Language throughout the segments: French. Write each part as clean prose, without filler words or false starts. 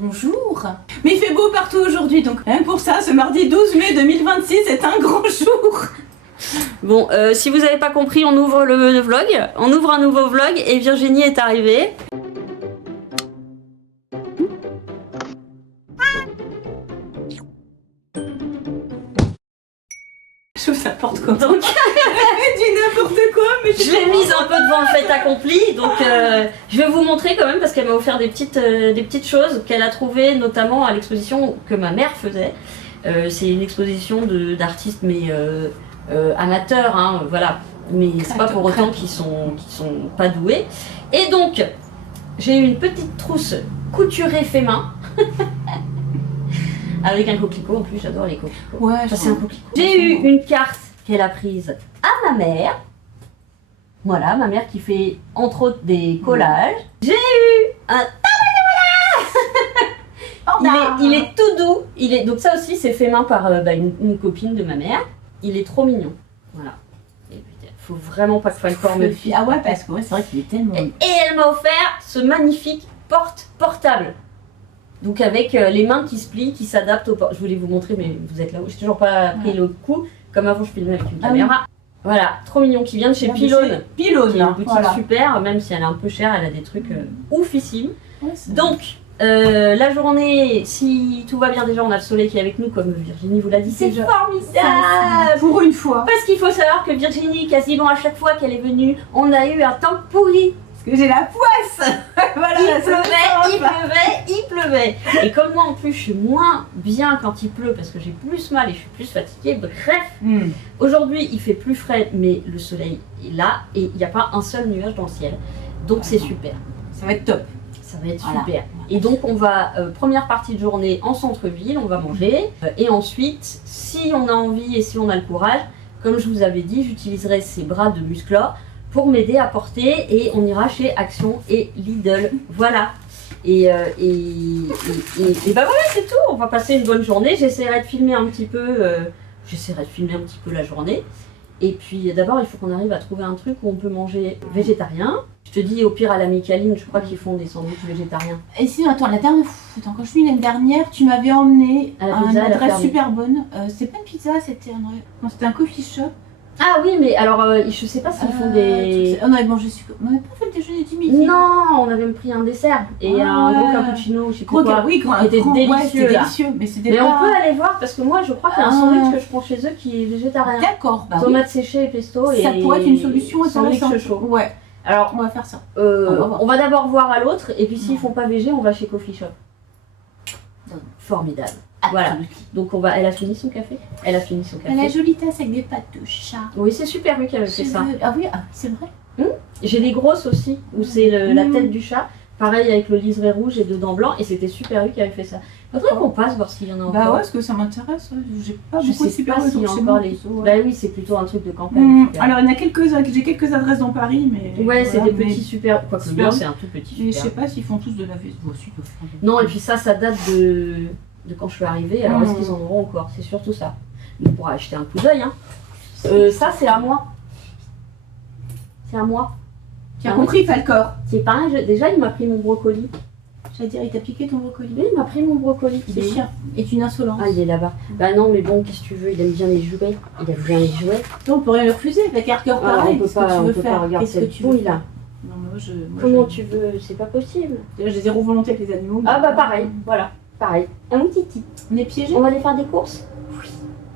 bonjour. Mais il fait beau partout aujourd'hui, donc rien que pour ça, ce mardi 12 mai 2026 est un grand jour. Bon, si vous n'avez pas compris, on ouvre le vlog. On ouvre un nouveau vlog et Virginie est arrivée. Je trouve ça porte quoi. Donc, Elle fait du n'importe quoi, mais je l'ai mise un peu devant le fait accompli. Donc, je vais vous montrer quand même parce qu'elle m'a offert des petites choses qu'elle a trouvées notamment à l'exposition que ma mère faisait. C'est une exposition d'artistes, mais amateurs, hein, voilà. Mais c'est pas pour autant qu'ils sont pas doués. Et donc, j'ai eu une petite trousse couturée fait main. Avec un coquelicot, en plus j'adore les coquelicots. Ouais, ça, c'est un coquelicot. J'ai eu une carte qu'elle a prise à ma mère. Voilà, ma mère qui fait entre autres des collages. J'ai eu un il est tout doux. Donc ça aussi c'est fait main par une copine de ma mère. Il est trop mignon. Voilà. Et putain, faut vraiment pas que Falcor me fie. Ah ouais, parce que ouais, c'est vrai qu'il est tellement... Et elle m'a offert ce magnifique portable. Donc avec les mains qui se plient, qui s'adaptent au port. Je voulais vous montrer, mais vous êtes là où j'ai toujours pas pris le coup. Comme avant, je filmais avec une caméra. Voilà, trop mignon, qui vient de chez Pylone. Pylone, qui est une boutique super, même si elle est un peu chère, elle a des trucs oufissimes. Ouais, donc, la journée, si tout va bien, déjà on a le soleil qui est avec nous, comme Virginie vous l'a dit, c'est formidable. Pour une fois. Parce qu'il faut savoir que Virginie, quasiment à chaque fois qu'elle est venue, on a eu un temps pourri. Parce que j'ai la poisse. Voilà, il pleuvait. Et comme moi en plus je suis moins bien quand il pleut parce que j'ai plus mal et je suis plus fatiguée, bref. Aujourd'hui il fait plus frais mais le soleil est là et il n'y a pas un seul nuage dans le ciel. Donc c'est super. Ça va être top. Ça va être super. Et donc on va, première partie de journée en centre-ville, on va manger. Et ensuite, si on a envie et si on a le courage, comme je vous avais dit, j'utiliserai ces bras de musclor pour m'aider à porter et on ira chez Action et Lidl. Voilà. Et bah voilà, c'est tout. On va passer une bonne journée. J'essaierai de filmer un petit peu, la journée. Et puis d'abord, il faut qu'on arrive à trouver un truc où on peut manger végétarien. Je te dis, au pire, à la Micaline, je crois qu'ils font des sandwichs végétariens. Et sinon, attends, quand je suis l'année dernière, tu m'avais emmené à une adresse super bonne. C'est pas une pizza, c'était un coffee shop. Ah oui, mais alors, je sais pas s'ils font des... On avait mangé on n'avait pas fait le déjeuner du midi. Non, on avait même pris un dessert et un gros cappuccino, je sais pas quoi. Oui, c'était délicieux, délicieux. Mais on peut aller voir parce que moi, je crois qu'il y a un sandwich que je prends chez eux qui est végétarien. D'accord. Tomates séchées et pesto. Ça pourrait être une solution intéressante. Sandwich chaud. Ouais. Alors, on va faire ça. On va d'abord voir à l'autre et puis s'ils font pas végé, on va chez Coffee Shop. Formidable. Voilà, donc elle a fini son café. Elle a la jolie tasse avec des pattes de chat. Oui, c'est super lui qui avait fait ça. Ah oui, c'est vrai. J'ai des grosses aussi, où c'est la tête du chat. Pareil avec le liseré rouge et dedans blanc, et c'était super lui qui avait fait ça. Faudrait qu'on passe voir s'il y en a encore. Bah ouais, parce que ça m'intéresse. J'ai pas beaucoup de super s'il y a encore les... Bah oui, c'est plutôt un truc de campagne. Alors il y en a j'ai quelques adresses dans Paris, mais... Ouais, c'est des petits super... Quoique le mien, c'est un tout petit super. Mais je sais pas s'ils font tous de la vaisselle. Non, et puis ça date de quand je suis arrivée, alors est-ce qu'ils en auront encore? C'est surtout ça. On pourra acheter un coup d'œil. Hein. Ça, c'est à moi. C'est à moi. Tu as compris, Falcor? C'est pareil, déjà il m'a pris mon brocoli. J'allais dire, il t'a piqué ton brocoli? Oui, il m'a pris mon brocoli. C'est chiant. Et une insolence. Ah, il est là-bas. Bah non, mais bon, qu'est-ce que tu veux? Il aime bien les jouets. Non, on peut rien le refuser avec un cœur pareil. On peut pas regarder cette bouille là. Non, moi, comment tu veux? C'est pas possible. Déjà, j'ai zéro volonté avec les animaux. Ah bah pareil, voilà. Pareil. Un titi. On est piégés? On va aller faire des courses? Oui.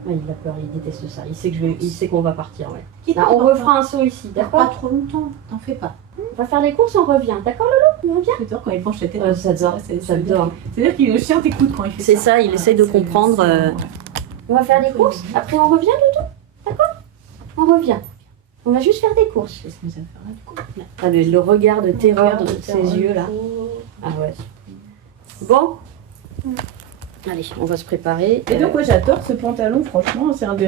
Ah, il a peur, il déteste ça. Il sait qu'on va partir, ouais. Là, on refera un saut ici, d'accord? Pas trop longtemps, t'en fais pas. On va faire les courses, on revient. D'accord, Lolo? On revient? J'adore quand il penche la tête. J'adore. C'est-à-dire que le chien t'écoute quand il fait ça. C'est ça, il essaye de comprendre. On va faire des courses. Après, on revient, Doudou? D'accord? On revient. On va juste faire des courses. Qu'est-ce que ça fait là, du coup? Ah, le regard de terreur de ses yeux, là. Ah ouais. Bon. Allez, on va se préparer. Et donc, moi j'adore ce pantalon, franchement, c'est un de...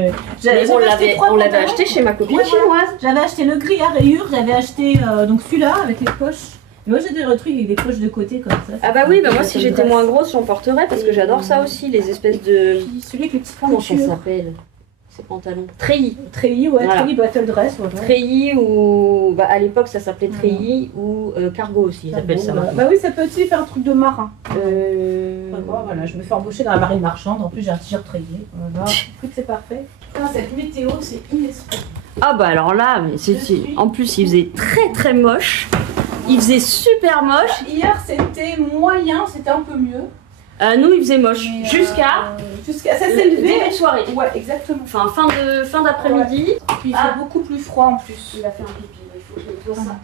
On l'avait acheté chez ma copine chinoise. J'avais acheté le gris à rayures, j'avais acheté donc celui-là avec les poches. Et moi j'ai des trucs avec des poches de côté comme ça. Ah bah oui, bah moi si j'étais moins grosse, j'en porterais parce que j'adore ça aussi, les espèces de... Celui avec les petites comment ça s'appelle ces pantalons? Treillis. Treillis, ouais, voilà. Treillis battle dress. Voilà. Treillis ou... Bah, à l'époque ça s'appelait treillis ou cargo aussi, ils appellent ça. Bah oui, ça peut aussi faire un truc de marin. quoi. Voilà, je me fais embaucher dans la marine marchande. En plus, j'ai un t-shirt rayé. Voilà, écoute, c'est parfait. Putain, cette météo, c'est inespéré. Ah bah alors là, mais en plus il faisait très très moche. Il faisait super moche. Hier, c'était moyen, c'était un peu mieux. Nous, il faisait moche. Mais, Jusqu'à ça s'est levé. début de soirée. Ouais, exactement. Enfin, fin d'après-midi. Puis il fait beaucoup plus froid en plus. Il a fait un pipi, il faut que je nettoie ça.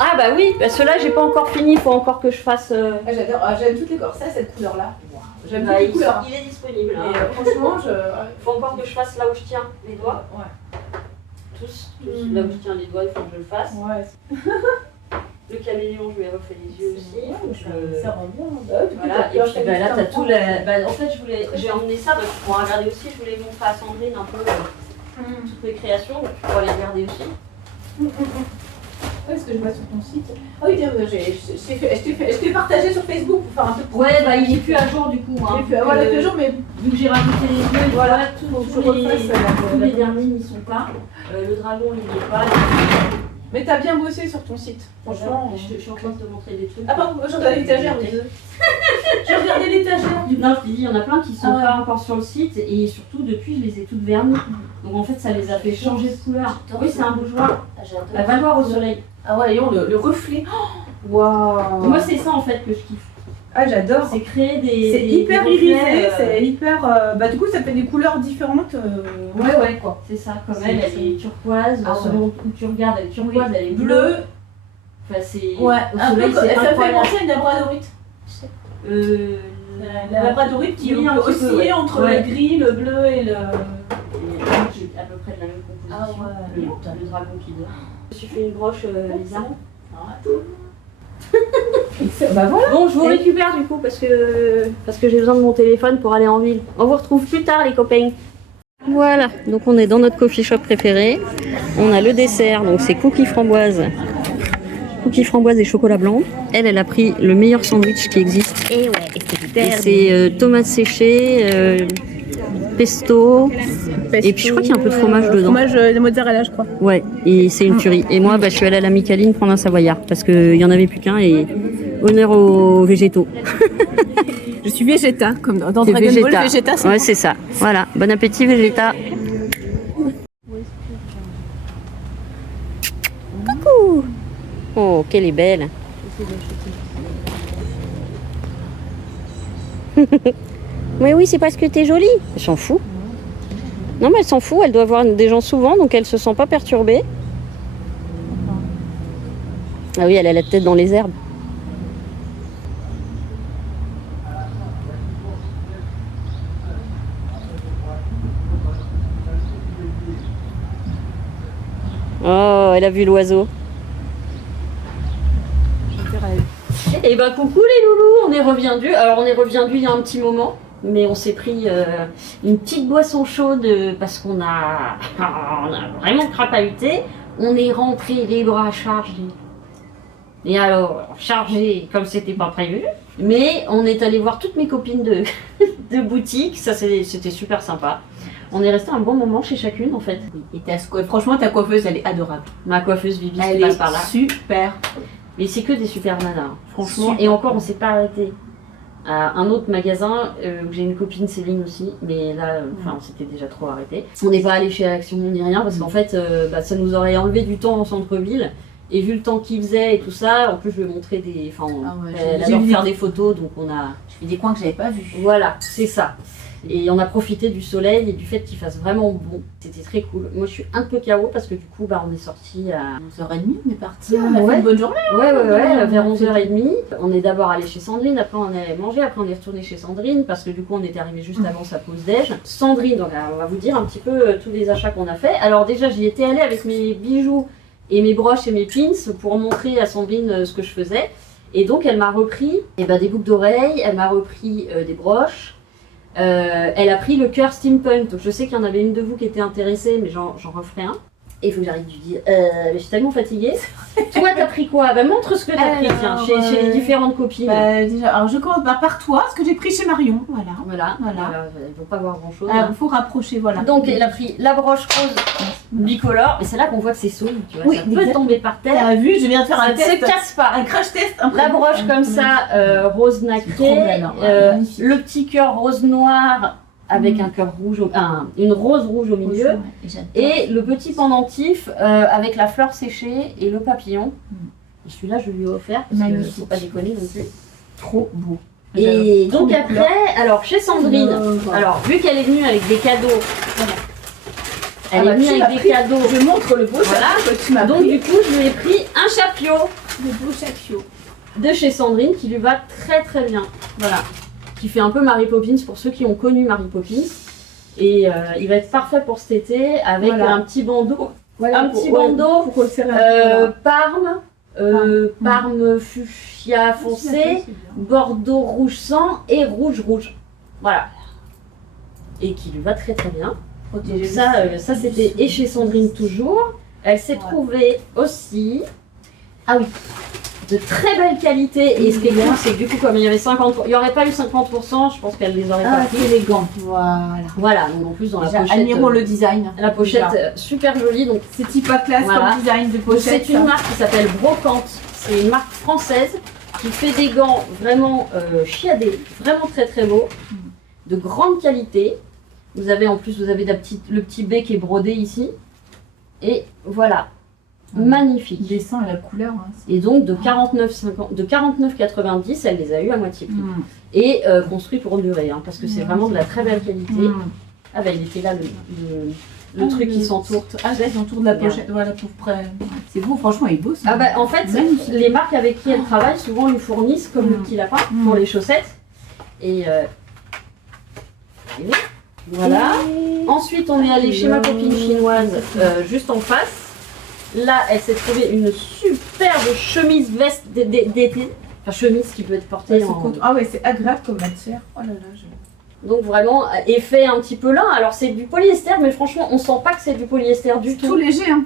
Ah bah oui, parce que là, j'ai pas encore fini, il faut encore que je fasse... Ah, j'adore, j'aime toutes les couleurs. Ça, cette couleur-là. Wow. J'aime Bah, toutes les couleurs. il est disponible. Et, franchement, Il faut encore que je fasse là où je tiens les doigts. Ouais. Tous. Là où je tiens les doigts, il faut que je le fasse. Ouais. Le caméléon, je lui ai refait les yeux aussi. Ça rend bien. Voilà, et puis bah, là, t'as tout la... Bah, en fait, j'ai emmené ça, parce que pour regarder aussi, je voulais montrer à Sandrine un peu toutes mes créations, donc tu pourras les regarder aussi. Ouais, ce que je vois sur ton site. Ah oui, je t'ai partagé sur Facebook pour faire un peu de Ouais, bah il est plus à jour du coup. Hein. Voilà, plus à jour, mais vu que j'ai rajouté les deux, voilà, tous les les... derniers n'y sont pas. Le dragon, il n'y est pas. Mais t'as bien bossé sur ton site, franchement. Je suis en train de te montrer des trucs. Ah pardon, j'ai regardé l'étagère, j'ai regardé l'étagère. Non, je te dis, il y en a plein qui sont pas encore sur le site et surtout depuis, je les ai toutes vernies. Donc en fait, ça les a fait changer de couleur. Oui, c'est un bougeoir. Va le voir au soleil. Ah ouais, le reflet. Waouh. Moi, c'est ça en fait que je kiffe. Ah, j'adore. C'est créer des. C'est hyper irisé, c'est hyper. Bah, du coup, ça fait des couleurs différentes. Ouais, quoi. C'est ça. Comme elle est turquoise. Selon où tu regardes, elle est turquoise, elle est bleue. Enfin, c'est. Ouais, au soleil, c'est ça fait incroyable. penser à une labradorite. La labradorite qui peut osciller entre le gris, le bleu et le. Qui est à peu près de la même composition. Ah ouais. Le dragon qui dort. Je me suis fait une broche Lisa. Bah voilà. Bon, je vous récupère du coup parce que j'ai besoin de mon téléphone pour aller en ville. On vous retrouve plus tard les copains. Voilà, donc on est dans notre coffee shop préféré. On a le dessert, donc c'est cookies framboise et chocolat blanc. Elle a pris le meilleur sandwich qui existe. Et ouais, c'est tomates séchées, pesto. Et puis je crois qu'il y a un peu de fromage dedans. Fromage de mozzarella, je crois. Ouais, et c'est une tuerie. Et moi, je suis allée à la Micaline prendre un savoyard parce qu'il n'y en avait plus qu'un et honneur aux végétaux. Je suis Vegeta, comme dans Dragon Ball, Vegeta. Ouais, c'est ça. Voilà, bon appétit Vegeta. Coucou. Oh, qu'elle est belle. Oui, c'est parce que t'es jolie. Elle s'en fout. Non, mais elle s'en fout, elle doit voir des gens souvent, donc elle se sent pas perturbée. Ah oui, elle a la tête dans les herbes. Oh, elle a vu l'oiseau. Et bah coucou les loulous, on est reviendus. Alors on est reviendus il y a un petit moment. Mais on s'est pris une petite boisson chaude parce qu'on a vraiment crapahuté. On est rentré les bras chargés. Et alors, chargés comme c'était pas prévu. Mais on est allé voir toutes mes copines de boutique. Ça, c'était super sympa. On est resté un bon moment chez chacune en fait. Et franchement, ta coiffeuse, elle est adorable. Ma coiffeuse Vivi, elle passe est par là. Super. Mais c'est que des super nanas, hein. Franchement. Super. Et encore, on s'est pas arrêté. À un autre magasin où j'ai une copine Céline aussi, mais là, on s'était déjà trop arrêté. On n'est pas allé chez Action ni rien parce qu'en fait, ça nous aurait enlevé du temps en centre-ville. Et vu le temps qu'il faisait et tout ça, en plus je lui ai montré des. Elle adore faire des photos, donc on a. J'ai vu des coins que j'avais pas vus. Voilà, c'est ça. Et on a profité du soleil et du fait qu'il fasse vraiment bon. C'était très cool. Moi je suis un peu KO parce que du coup on est sorti à 11h30, on est parti. On a fait une bonne journée. Ouais, vers 11h30. On est d'abord allé chez Sandrine, après on est allé manger, après on est retourné chez Sandrine parce que du coup on était arrivé juste avant sa pause déj. Sandrine, donc on va vous dire un petit peu tous les achats qu'on a fait. Alors déjà j'y étais allée avec mes bijoux et mes broches et mes pins pour montrer à Sandrine ce que je faisais. Et donc elle m'a repris des boucles d'oreilles, elle m'a repris des broches. Elle a pris le cœur steampunk, donc je sais qu'il y en avait une de vous qui était intéressée, mais j'en referai un. Et il faut que j'arrête de lui dire, mais je suis tellement fatiguée. Toi, t'as pris quoi? Bah, montre ce que t'as pris, tiens, chez les différentes copines. Déjà, alors je commence par toi, ce que j'ai pris chez Marion. Voilà. Ils vont pas voir grand chose. Il faut rapprocher, voilà. Donc, elle a pris la broche rose bicolore. Et c'est là qu'on voit que c'est solide, tu vois. Oui, ça peut tomber par terre. T'as vu, je viens de faire Ça un ne test. se casse pas. Un crash test. La broche comme ça, rose nacré. Le petit cœur rose noir avec un cœur rouge, une rose rouge au milieu. Et le petit pendentif avec la fleur séchée et le papillon. Et celui-là, je lui ai offert parce qu'il ne faut pas déconner non plus. Trop beau. Et donc après, alors chez Sandrine, alors vu qu'elle est venue avec des cadeaux, elle est venue avec des cadeaux. Je montre le beau Voilà. que tu m'as Donc pris. du coup, je lui ai pris un chapio Le beau chapio. de chez Sandrine qui lui va très très bien. Voilà. Qui fait un peu Mary Poppins pour ceux qui ont connu Mary Poppins. Et il va être parfait pour cet été avec un petit bandeau. Un petit bandeau Parme, Parme fuchsia foncé, Bordeaux rouge sang et rouge rouge. Voilà. Et qui lui va très très bien. Donc ça c'était et chez Sandrine toujours. Elle s'est trouvée aussi. Ah oui. De très belle qualité. Et ce qui est cool, c'est que du coup, comme il y avait 50%, il n'y aurait pas eu 50%, je pense qu'elle les aurait pas pris. C'est élégant. Voilà. Donc en plus, dans la Déjà, pochette. admirons le design. La pochette super jolie. Donc c'est type à classe comme design de pochette. C'est une marque qui s'appelle Brocante. C'est une marque française qui fait des gants vraiment chiadés, vraiment très très beaux, de grande qualité. Vous avez en plus, le petit bec qui est brodé ici. Et voilà. Magnifique. Le dessin et la couleur. Et donc de 49,90, elle les a eu à moitié prix. Et construit pour durer, parce que c'est vraiment de la très belle qualité. Ah bah il était là le truc qui s'entoure. Ah ouais, il entoure de la pochette. Voilà, pour près. C'est beau, franchement, il est beau. Ah bah en fait, les marques avec qui elle travaille souvent lui fournissent comme le petit lapin pour les chaussettes. Et voilà. Ensuite, on est allé chez ma copine chinoise juste en face. Là, elle s'est trouvée une superbe chemise veste d'été. Enfin, chemise qui peut être portée en... Ah ouais, c'est agréable comme matière. Oh là là, Donc vraiment, effet un petit peu lin. Alors c'est du polyester, mais franchement, on sent pas que c'est du polyester du tout. C'est tout léger, hein.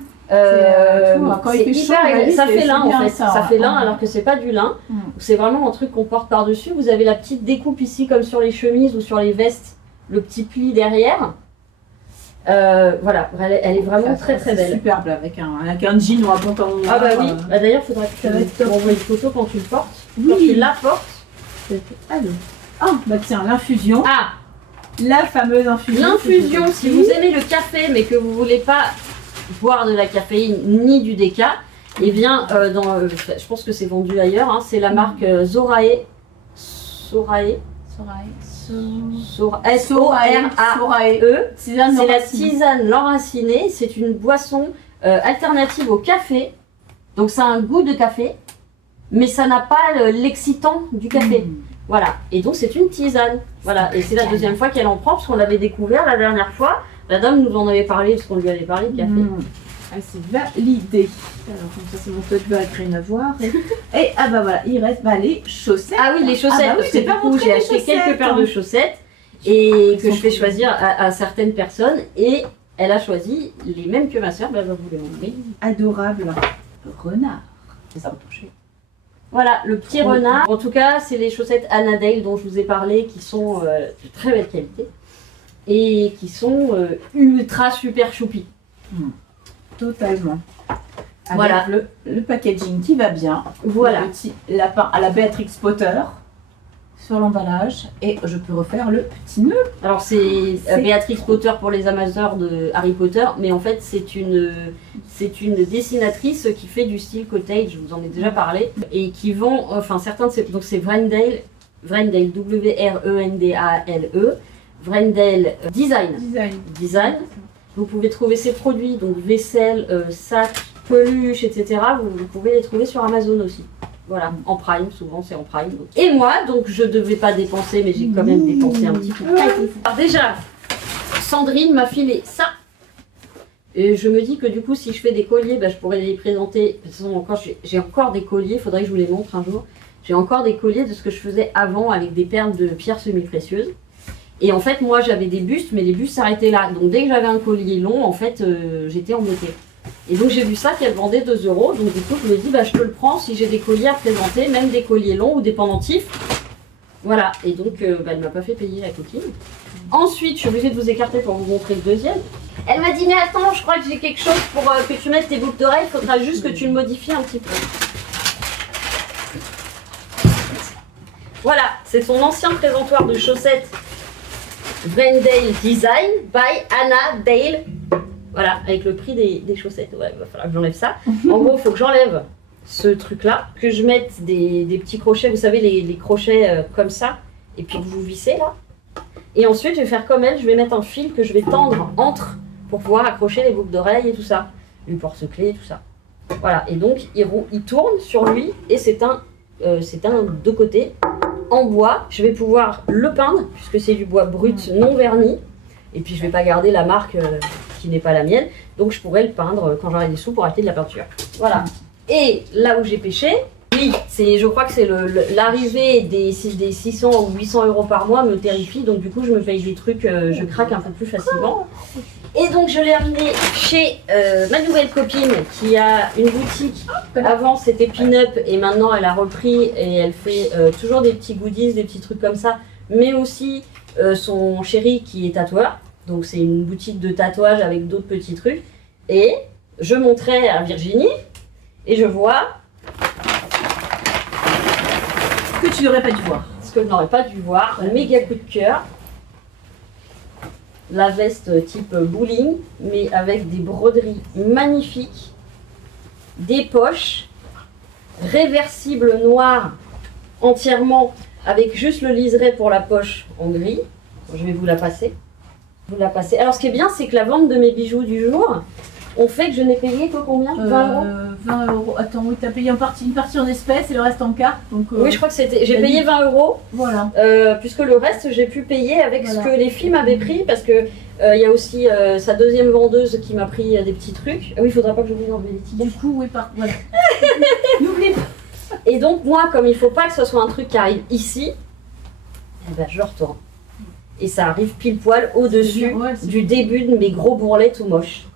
Quand il fait chaud, ça fait lin en fait. Ça fait lin alors que c'est pas du lin. C'est vraiment un truc qu'on porte par-dessus. Vous avez la petite découpe ici, comme sur les chemises ou sur les vestes. Le petit pli derrière. Voilà, elle est vraiment très très belle. Superbe avec un jean ou un pantalon. Ah bah oui, d'ailleurs il faudra que tu m'envoies une photo quand tu le portes. Quand tu la portes. Ah bah tiens, l'infusion. Ah, la fameuse infusion. L'infusion, si vous aimez le café mais que vous voulez pas boire de la caféine ni du déca, eh bien je pense que c'est vendu ailleurs, c'est la marque Zorae. S-O-R-A-E. C'est la tisane l'enracinée. C'est une boisson alternative au café. Donc ça a un goût de café, mais ça n'a pas l'excitant du café. Voilà. Et donc c'est une tisane. Voilà. Et c'est la deuxième fois qu'elle en prend parce qu'on l'avait découvert la dernière fois. La dame nous en avait parlé parce qu'on lui avait parlé de café. C'est validé. Alors comme ça c'est mon tote bag, rien à voir. Et ah bah voilà, il reste les chaussettes. Ah oui, les chaussettes. Ah bah oui, parce que du coup j'ai acheté quelques paires de chaussettes et que je fais choisir à certaines personnes. Et elle a choisi les mêmes que ma soeur. Ben, je vais vous les montrer. Adorable renard. C'est ça, touché. Voilà, le petit renard. En tout cas, c'est les chaussettes Annadale dont je vous ai parlé qui sont de très belle qualité et qui sont ultra super choupi. Totalement. Avec voilà le packaging qui va bien. Voilà. Le petit lapin à la Béatrix Potter sur l'emballage et je peux refaire le petit nœud. Alors c'est Béatrix Potter pour les amateurs de Harry Potter, mais en fait c'est une dessinatrice qui fait du style cottage, je vous en ai déjà parlé, et qui vend, certains de ces, donc c'est Vrendale, W-R-E-N-D-A-L-E, Vrendale Design. Vous pouvez trouver ces produits, donc vaisselle, sac, peluche, etc. Vous pouvez les trouver sur Amazon aussi. Voilà, en Prime, souvent c'est en Prime. Et moi, donc je devais pas dépenser, mais j'ai quand même dépensé un petit peu. Alors déjà, Sandrine m'a filé ça. Et je me dis que du coup, si je fais des colliers, je pourrais les présenter. De toute façon, j'ai encore des colliers, il faudrait que je vous les montre un jour. J'ai encore des colliers de ce que je faisais avant avec des perles de pierres semi-précieuses. Et en fait, moi, j'avais des bustes, mais les bustes s'arrêtaient là. Donc, dès que j'avais un collier long, en fait, j'étais embêtée. Et donc j'ai vu ça qu'elle vendait 2 €. Donc du coup je me dis bah je te le prends si j'ai des colliers à présenter, même des colliers longs ou des pendentifs. Voilà, et donc bah, elle m'a pas fait payer la coquine. Ensuite, je suis obligée de vous écarter pour vous montrer le deuxième. Elle m'a dit mais attends, je crois que j'ai quelque chose pour que tu mettes tes boucles d'oreilles, il faudra juste que tu le modifies un petit peu. Voilà, c'est son ancien présentoir de chaussettes Vrendale Design by Anna Dale. Voilà, avec le prix des chaussettes. Ouais, il va falloir que j'enlève ça. En gros, il faut que j'enlève ce truc-là, que je mette des petits crochets, vous savez, les crochets comme ça, et puis que vous vissez là. Et ensuite, je vais faire comme elle, je vais mettre un fil que je vais tendre entre pour pouvoir accrocher les boucles d'oreilles et tout ça. Le porte-clés, tout ça. Voilà, et donc il tourne sur lui et c'est un de côté en bois. Je vais pouvoir le peindre puisque c'est du bois brut non verni. Et puis je vais pas garder la marque qui n'est pas la mienne. Donc je pourrais le peindre quand j'aurai des sous pour acheter de la peinture. Voilà. Et là où j'ai pêché, oui, je crois que c'est l'arrivée des 600 ou 800 € par mois me terrifie. Donc du coup je me fais des trucs, je craque un peu plus facilement. Et donc je l'ai amené chez ma nouvelle copine qui a une boutique. Avant c'était Pin-Up et maintenant elle a repris et elle fait toujours des petits goodies, des petits trucs comme ça. Mais aussi son chéri qui est tatoueur. Donc c'est une boutique de tatouage avec d'autres petits trucs. Et je montrais à Virginie et je vois... Ce que tu n'aurais pas dû voir. Ce que je n'aurais pas dû voir. Un méga coup de cœur. La veste type bowling, mais avec des broderies magnifiques, des poches, réversibles noires entièrement, avec juste le liseré pour la poche en gris. Je vais vous la passer. Alors ce qui est bien, c'est que la vente de mes bijoux du jour ont fait que je n'ai payé que combien 20 €. 20 €. Attends, oui, tu as payé une partie en espèces et le reste en carte. Donc, oui, je crois que j'ai payé 20 €. Voilà. Puisque le reste, j'ai pu payer avec ce que les filles m'avaient pris. Parce que il y a aussi sa deuxième vendeuse qui m'a pris des petits trucs. Ah oui, il faudra pas que j'oublie d'enlever les tickets. Du coup, oui, voilà. N'oublie pas. Et donc, moi, comme il faut pas que ce soit un truc qui arrive ici, eh ben, je retourne. Et ça arrive pile poil au-dessus du début de mes gros bourrelets tout moches.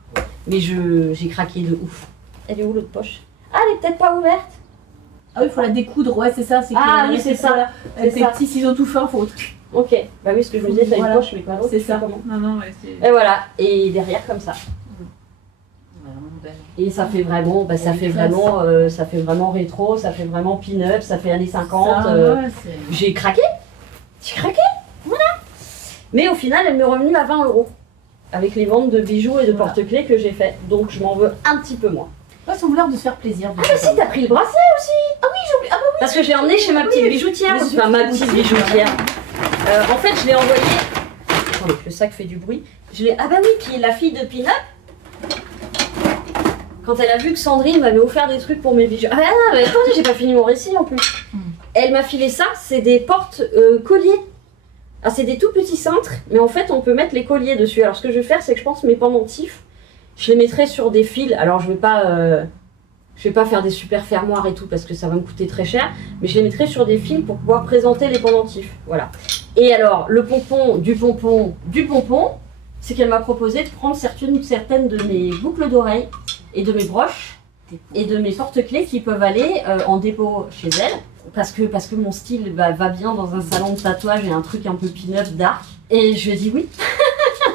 Mais j'ai craqué de ouf. Elle est où l'autre poche? Ah, elle est peut-être pas ouverte. Ah oui, il faut la découdre, ouais, c'est ça. Ah oui, c'est ça. Avec des petits ciseaux tout fins, faut. Ok, bah oui, ce que je me disais, t'as une poche, mais pas l'autre. C'est ça. Comment. Non, ouais, c'est... Et voilà, et derrière comme ça. Et ça fait vraiment, ça fait vraiment rétro, ça fait vraiment pin-up, ça fait années 50. J'ai craqué. Voilà. Mais au final, elle m'est revenue à 20 € avec les ventes de bijoux et de porte-clés que j'ai fait. Donc je m'en veux un petit peu moins. Ouais, ils ont l'air de se faire plaisir. Ah bah si, t'as pris le bracelet aussi. Ah oui, j'ai oublié. Ah bah oui. Parce que j'ai emmené chez ma petite bijoutière. Enfin, ma petite bijoutière. En fait, je l'ai envoyé. Attendez, le sac fait du bruit. Ah bah oui, puis la fille de Pin-Up, quand elle a vu que Sandrine m'avait offert des trucs pour mes bijoux. Ah bah non, mais attendez, j'ai pas fini mon récit en plus. Elle m'a filé ça, c'est des portes colliers. Alors c'est des tout petits cintres, mais en fait on peut mettre les colliers dessus. Alors ce que je vais faire, c'est que je pense mes pendentifs, je les mettrai sur des fils. Alors je vais pas faire des super fermoirs et tout parce que ça va me coûter très cher, mais je les mettrai sur des fils pour pouvoir présenter les pendentifs. Voilà. Et alors le pompon, c'est qu'elle m'a proposé de prendre certaines de mes boucles d'oreilles et de mes broches et de mes porte-clés qui peuvent aller en dépôt chez elle. Parce que mon style va bien dans un salon de tatouage et un truc un peu pin-up dark. Et je lui ai dit oui.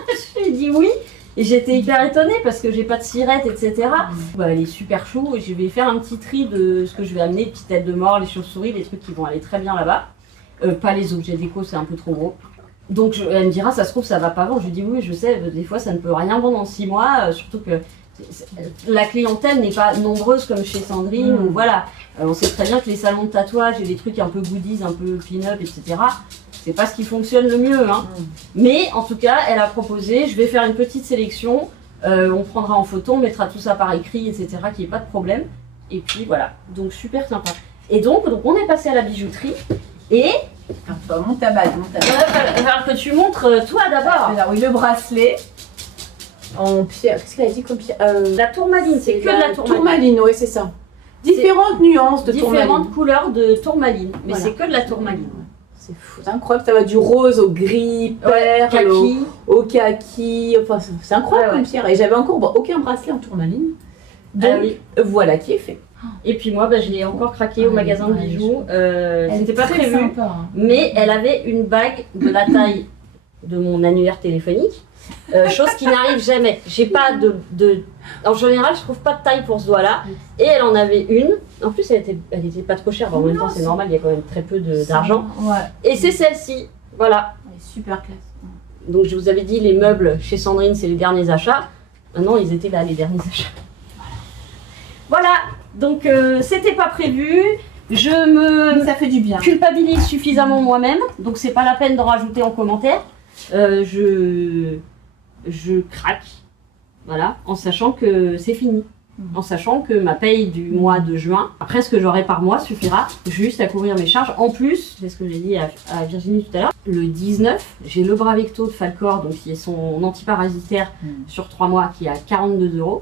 Je lui ai dit oui. Et j'étais hyper étonnée parce que j'ai pas de sirette, etc. Bah, elle est super chou et je vais faire un petit tri de ce que je vais amener, les petites têtes de mort, les chauves-souris, les trucs qui vont aller très bien là-bas. Pas les objets déco, c'est un peu trop gros. Donc elle me dira, ça se trouve, ça va pas vendre. Je lui dis oui, je sais, des fois ça ne peut rien vendre en 6 mois, surtout que la clientèle n'est pas nombreuse comme chez Sandrine. Ou voilà. On sait très bien que les salons de tatouage et les trucs un peu goodies, un peu pin-up, etc., c'est pas ce qui fonctionne le mieux. Hein. Mais en tout cas, elle a proposé, je vais faire une petite sélection, on prendra en photo, on mettra tout ça par écrit, etc., qu'il n'y ait pas de problème. Et puis voilà, donc super sympa. Et donc on est passé à la bijouterie et... Monte ta base, Il va falloir que tu montres toi d'abord. Alors oui, le bracelet. En pierre, qu'est-ce qu'elle a dit comme pierre La tourmaline, c'est que de la tourmaline, oui, c'est ça. Différentes nuances de tourmaline. Différentes couleurs de tourmaline, mais voilà. C'est que de la tourmaline. C'est fou, c'est incroyable, ça va du rose au gris, perle, kaki. Au kaki, enfin c'est incroyable comme pierre. Et j'avais encore aucun bracelet en tourmaline. Donc, Ah oui. voilà qui est fait. Et puis moi, bah, je l'ai encore craqué au magasin de bijoux. C'était pas prévu, Sympa, hein. mais elle avait une bague de la taille de mon annuaire téléphonique, chose qui n'arrive jamais. J'ai pas En général, je trouve pas de taille pour ce doigt-là, et elle en avait une. En plus, elle était pas trop chère. En même temps, c'est normal, il y a quand même très peu d'argent. Ouais. Et c'est celle-ci, voilà. Elle est super classe. Donc je vous avais dit, les meubles chez Sandrine, c'est les derniers achats. Maintenant, ils étaient là, les derniers achats. Voilà, donc c'était pas prévu. Je Mais me ça fait du bien. culpabilise suffisamment moi-même, donc c'est pas la peine d'en rajouter en commentaire. Je craque, voilà, en sachant que c'est fini. En sachant que ma paye du mois de juin, après ce que j'aurai par mois, suffira juste à couvrir mes charges. En plus, c'est ce que j'ai dit à Virginie tout à l'heure, le 19, j'ai le Bravecto de Falcor, donc qui est son antiparasitaire sur 3 mois, qui est à 42 €.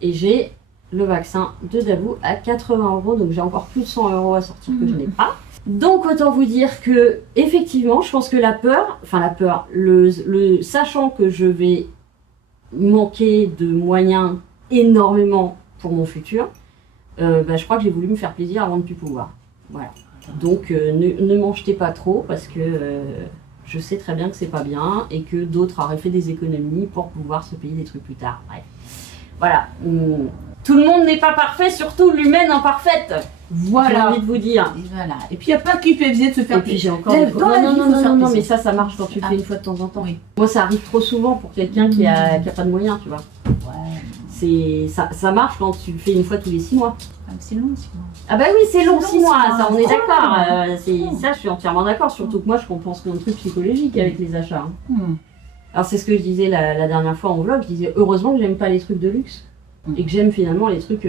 Et j'ai le vaccin de Dabou à 80 €, donc j'ai encore plus de 100 € à sortir que je n'ai pas. Donc autant vous dire que, effectivement, je pense que la peur, sachant que je vais manquer de moyens énormément pour mon futur, je crois que j'ai voulu me faire plaisir avant de plus pouvoir. Voilà. Donc ne m'en jetez pas trop parce que je sais très bien que c'est pas bien et que d'autres auraient fait des économies pour pouvoir se payer des trucs plus tard. Bref. Voilà. Tout le monde n'est pas parfait, surtout l'humaine imparfaite. Voilà. J'ai envie de vous dire. Et voilà. Et puis il n'y a pas qui peut essayer de se faire Et puis j'ai encore Dans des... la vie, faut se faire non, plaisir. mais ça marche quand tu le fais une fois de temps en temps. Oui. Moi, ça arrive trop souvent pour quelqu'un qui a pas de moyens, tu vois. Ouais. Ça marche quand tu le fais une fois tous les 6 mois. Ah, c'est long, c'est long. Ah bah oui, c'est long, 6 mois, ça on est Oh. d'accord. Ça, je suis entièrement d'accord. Surtout que moi, je compense mon truc psychologique avec les achats. Hein. Alors c'est ce que je disais la dernière fois en vlog. Je disais heureusement que j'aime pas les trucs de luxe et que j'aime finalement les trucs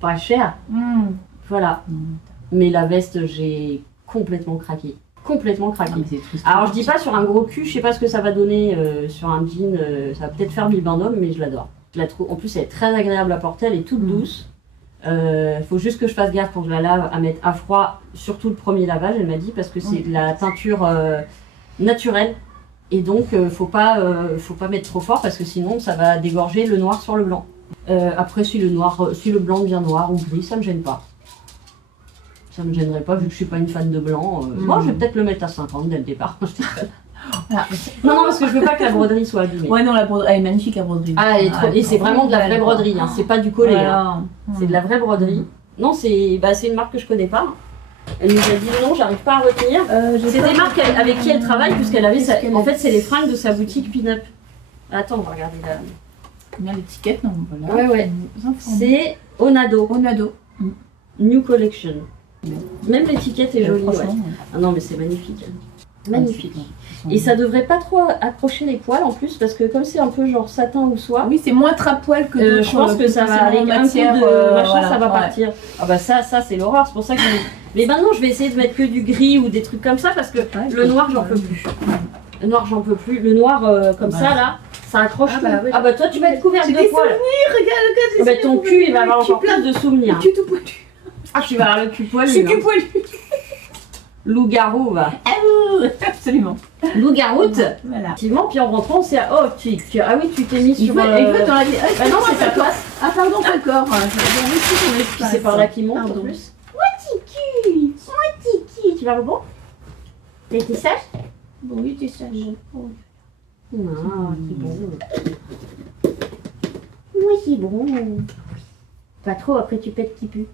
pas chers. Voilà. Mais la veste, j'ai complètement craqué. Complètement craqué. Ah, mais c'est triste. Alors je dis pas sur un gros cul, je sais pas ce que ça va donner sur un jean, ça va peut-être faire mi-bain d'homme, mais je l'adore. Je la trouve, en plus elle est très agréable à porter, elle est toute douce. Faut juste que je fasse gaffe quand je la lave à mettre à froid, surtout le premier lavage, elle m'a dit, parce que c'est de la teinture naturelle. Et donc faut pas mettre trop fort parce que sinon ça va dégorger le noir sur le blanc. Après si le blanc devient noir ou gris, ça me gêne pas. Ça me gênerait pas vu que je suis pas une fan de blanc. Moi je vais peut-être le mettre à 50 dès le départ. Voilà. Non, parce que je veux pas que la broderie soit abîmée. Ouais, non, la broderie, elle est magnifique, la broderie. Ah, elle est trop... Et c'est vraiment de la vraie broderie, hein. C'est pas du collé. Voilà. Hein. C'est de la vraie broderie. Non, c'est une marque que je connais pas. Elle nous a dit non, j'arrive pas à retenir. C'est des marques avec qui elle travaille, puisqu'elle avait En fait, c'est les fringues de sa boutique Pin-Up. Attends, on va regarder là. Bien l'étiquette, non, voilà. Ouais. C'est Onado. Onado. New Collection. Même l'étiquette est jolie, ouais. Franchement, Ah non, mais c'est magnifique. Magnifique. Et ça devrait pas trop accrocher les poils en plus, parce que comme c'est un peu genre satin ou soie, oui, c'est moins trapoil que d'autres. je pense que ça va avec un coup de machin, ça va partir. Ah bah ça c'est l'horreur, c'est pour ça que mais maintenant je vais essayer de mettre que du gris ou des trucs comme ça, parce que le noir j'en peux plus. Le noir j'en peux plus. Le noir comme ça là, ça accroche tout. Oui. Ah bah toi tu vas être couverte de poils. Regarde, Ah bah ton cul il va avoir encore plus de souvenirs. Le cul tout poilu. Ah tu vas avoir le cul poilu. Je suis cul poilu. Loup-garou va. Absolument. Loup-garoute. Voilà. Effectivement, puis en rentrant, c'est ah oui, tu t'es mis Il sur. veut dans la vie. Bah non, c'est sa place. Ah, pardon, pas le corps. Puis c'est par là qu'il monte en Pardon. plus. Moi, tu vas au bon? T'as été sage? Bon, oui, t'es sage. Ah, c'est bon. Oui, c'est bon. Pas trop, après tu pètes qui pue.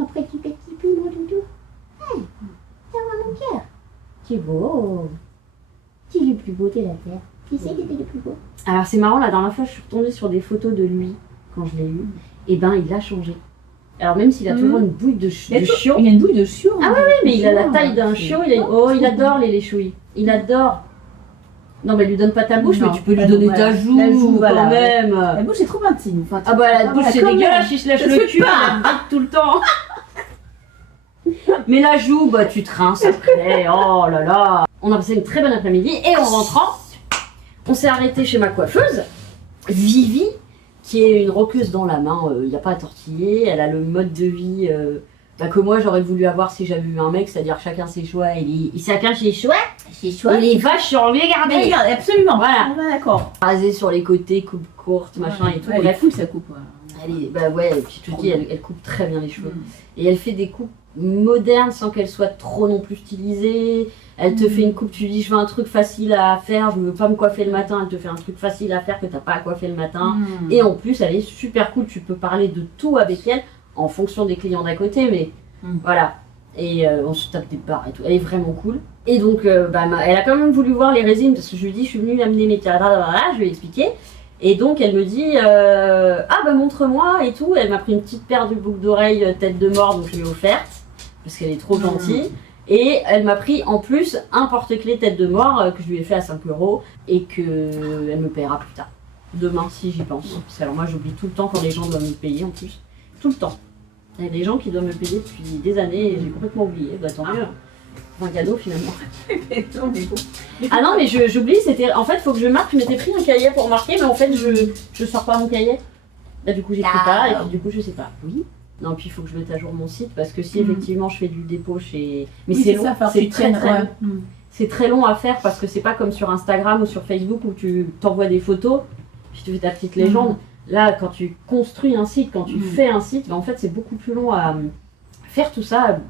Après tu pètes qui pue, moi, doudou. Ça va, mon cœur. Tu es beau. Tu es le plus beau de la terre. Qui c'est qui était le plus beau? Alors c'est marrant, la dernière fois je suis retombée sur des photos de lui quand je l'ai eu. Et ben il a changé. Alors même s'il a toujours une bouille de chiot. Il y a une bouille de chiot. Ah oui, mais il a la taille d'un chiot. Il adore les chouilles. Il adore. Non mais lui donne pas ta bouche, Non, mais tu peux lui bah donner non, ta voilà. joue, La joue, quand voilà. même. La bouche est trop intime. Enfin, Ah bah la bouche c'est quand dégueulasse, même. il se lèche Ça le se fait cul, pas. il bite tout le temps. Mais la joue, bah tu te rinces après, oh là là. On a passé une très bonne après-midi et en rentrant, on s'est arrêté chez ma coiffeuse, Vivi, qui est une roqueuse dans la main, il n'y a pas à tortiller, elle a le mode de vie que moi j'aurais voulu avoir si j'avais eu un mec, c'est-à-dire chacun ses choix, chacun ses choix, et les vaches sur lui garder. Regarde, absolument. Voilà. Ah, bah, d'accord. Rasé sur les côtés, coupe courte, machin et tout, Ouais, bref. fou, ça coupe. Ouais. Bah ouais, et puis je te dis, elle coupe très bien les cheveux. Et elle fait des coupes modernes sans qu'elles soient trop non plus stylisées. Elle te fait une coupe, tu dis je veux un truc facile à faire, je veux pas me coiffer le matin, elle te fait un truc facile à faire que t'as pas à coiffer le matin. Et en plus elle est super cool, tu peux parler de tout avec elle en fonction des clients d'à côté, mais voilà. Et on se tape des barres et tout, elle est vraiment cool. Et donc elle a quand même voulu voir les résines parce que je lui dis je suis venue amener mes tiaras, je lui ai expliqué. Et donc elle me dit ah bah montre-moi et tout. Elle m'a pris une petite paire de boucles d'oreilles tête de mort, donc je lui ai offerte parce qu'elle est trop gentille. Et elle m'a pris en plus un porte-clés tête de mort que je lui ai fait à 5 € et qu'elle me paiera plus tard. Demain si j'y pense. Parce que alors moi j'oublie tout le temps quand les gens doivent me payer en plus. Tout le temps. Il y a des gens qui doivent me payer depuis des années et j'ai complètement oublié. Bah tant mieux. Un cadeau finalement. Ah non mais j'oublie, c'était. En fait faut que je marque, je m'étais pris un cahier pour marquer, mais en fait je sors pas mon cahier. Bah du coup j'écris pas et puis du coup je sais pas. Oui. Non puis il faut que je mette à jour mon site parce que si effectivement je fais du dépôt chez. Mais c'est long, c'est très long. C'est très long à faire parce que c'est pas comme sur Instagram ou sur Facebook où tu t'envoies des photos, puis tu fais ta petite légende. Là quand tu construis un site, quand tu fais un site, bah, en fait c'est beaucoup plus long à faire tout ça,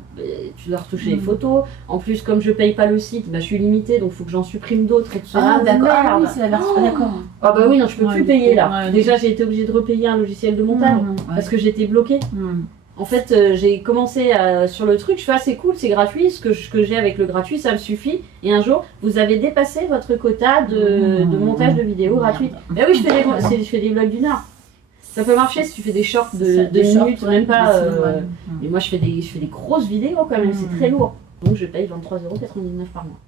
tu dois retoucher les photos. En plus, comme je paye pas le site, bah, je suis limitée, donc il faut que j'en supprime d'autres et tout ça. Ah d'accord, ah, oui, c'est la version, d'accord. Ah bah oui, non, je peux plus payer là. Déjà, j'ai été obligée de repayer un logiciel de montage parce que j'étais bloquée. En fait, j'ai commencé sur le truc, je fais c'est cool, c'est gratuit, ce que j'ai avec le gratuit, ça me suffit. Et un jour, vous avez dépassé votre quota de montage de vidéos gratuites. Mais oui, je fais des vlogs d'1 heure. Ça peut marcher si tu fais des shorts de 2 minutes, même pas. Mais moi, je fais des grosses vidéos quand même, c'est très lourd. Donc, je paye 23,99 € par mois.